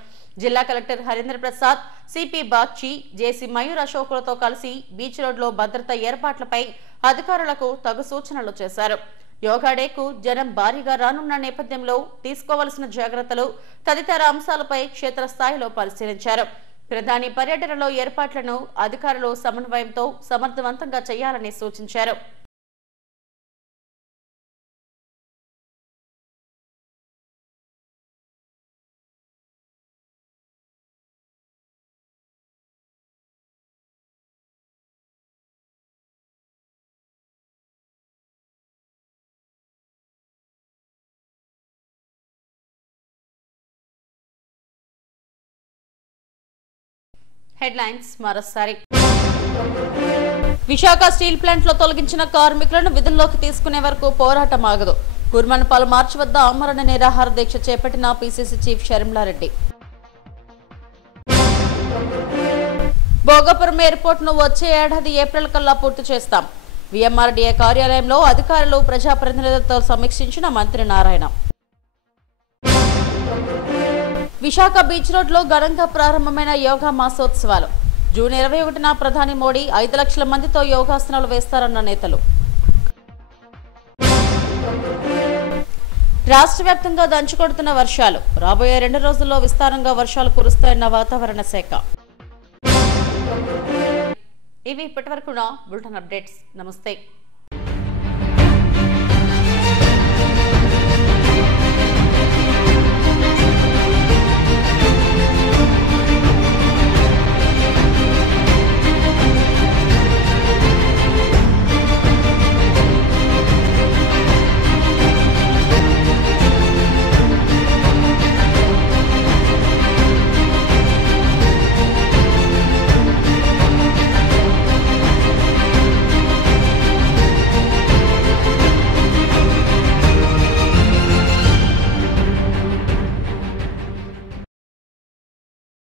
జిల్లా కలెక్టర్ హరీంద్ర ప్రసాద్, సిపి బాగ్చి, జేసీ మయూర్ అశోకులతో కలిసి బీచ్ రోడ్లో భద్రతా ఏర్పాట్లపై అధికారులకు తగు సూచనలు చేశారు. యోగా డేకు జనం భారీగా రానున్న నేపథ్యంలో తీసుకోవాల్సిన జాగ్రత్తలు తదితర అంశాలపై క్షేత్రస్థాయిలో పరిశీలించారు. ప్రధాని పర్యటనలో ఏర్పాట్లను అధికారులు సమన్వయంతో సమర్థవంతంగా చేయాలని సూచించారు. హెడ్లైన్స్ మరోసారి. విశాఖ స్టీల్ ప్లాంట్ లో తొలగించిన కార్మికులను విధుల్లోకి తీసుకునే వరకు పోరాటం ఆగదు. కుర్మన్పాల్ మార్చి వద్ద ఆమరణ నిరాహార దీక్ష చేపట్టిన PCC chief Sharmila Reddy. Bhogapuram airport ను వచ్చే ఏడాది ఏప్రిల్ కల్లా పూర్తి చేస్తాం. వీఎంఆర్డీఏ కార్యాలయంలో అధికారులు ప్రజాప్రతినిధులతో సమీక్షించిన మంత్రి నారాయణ. విశాఖ బీచ్ రోడ్ లో ఘనంగా ప్రారంభమైన యోగా మాసోత్సవాలు. జూన్ 21న ప్రధాని మోడీ 5 లక్షల మందితో యోగాసనాలు వేస్తారన్న నేతలు. రాష్ట్ర వ్యాప్తంగా దంచుకొడుతున్న వర్షాలు. రాబోయే 2 రోజుల్లో విస్తారంగా వర్షాలు కురుస్తాయన్న వాతావరణ శాఖ. ఇవి ఇప్పటివరకున్న బులెటిన్ అప్డేట్స్. నమస్తే.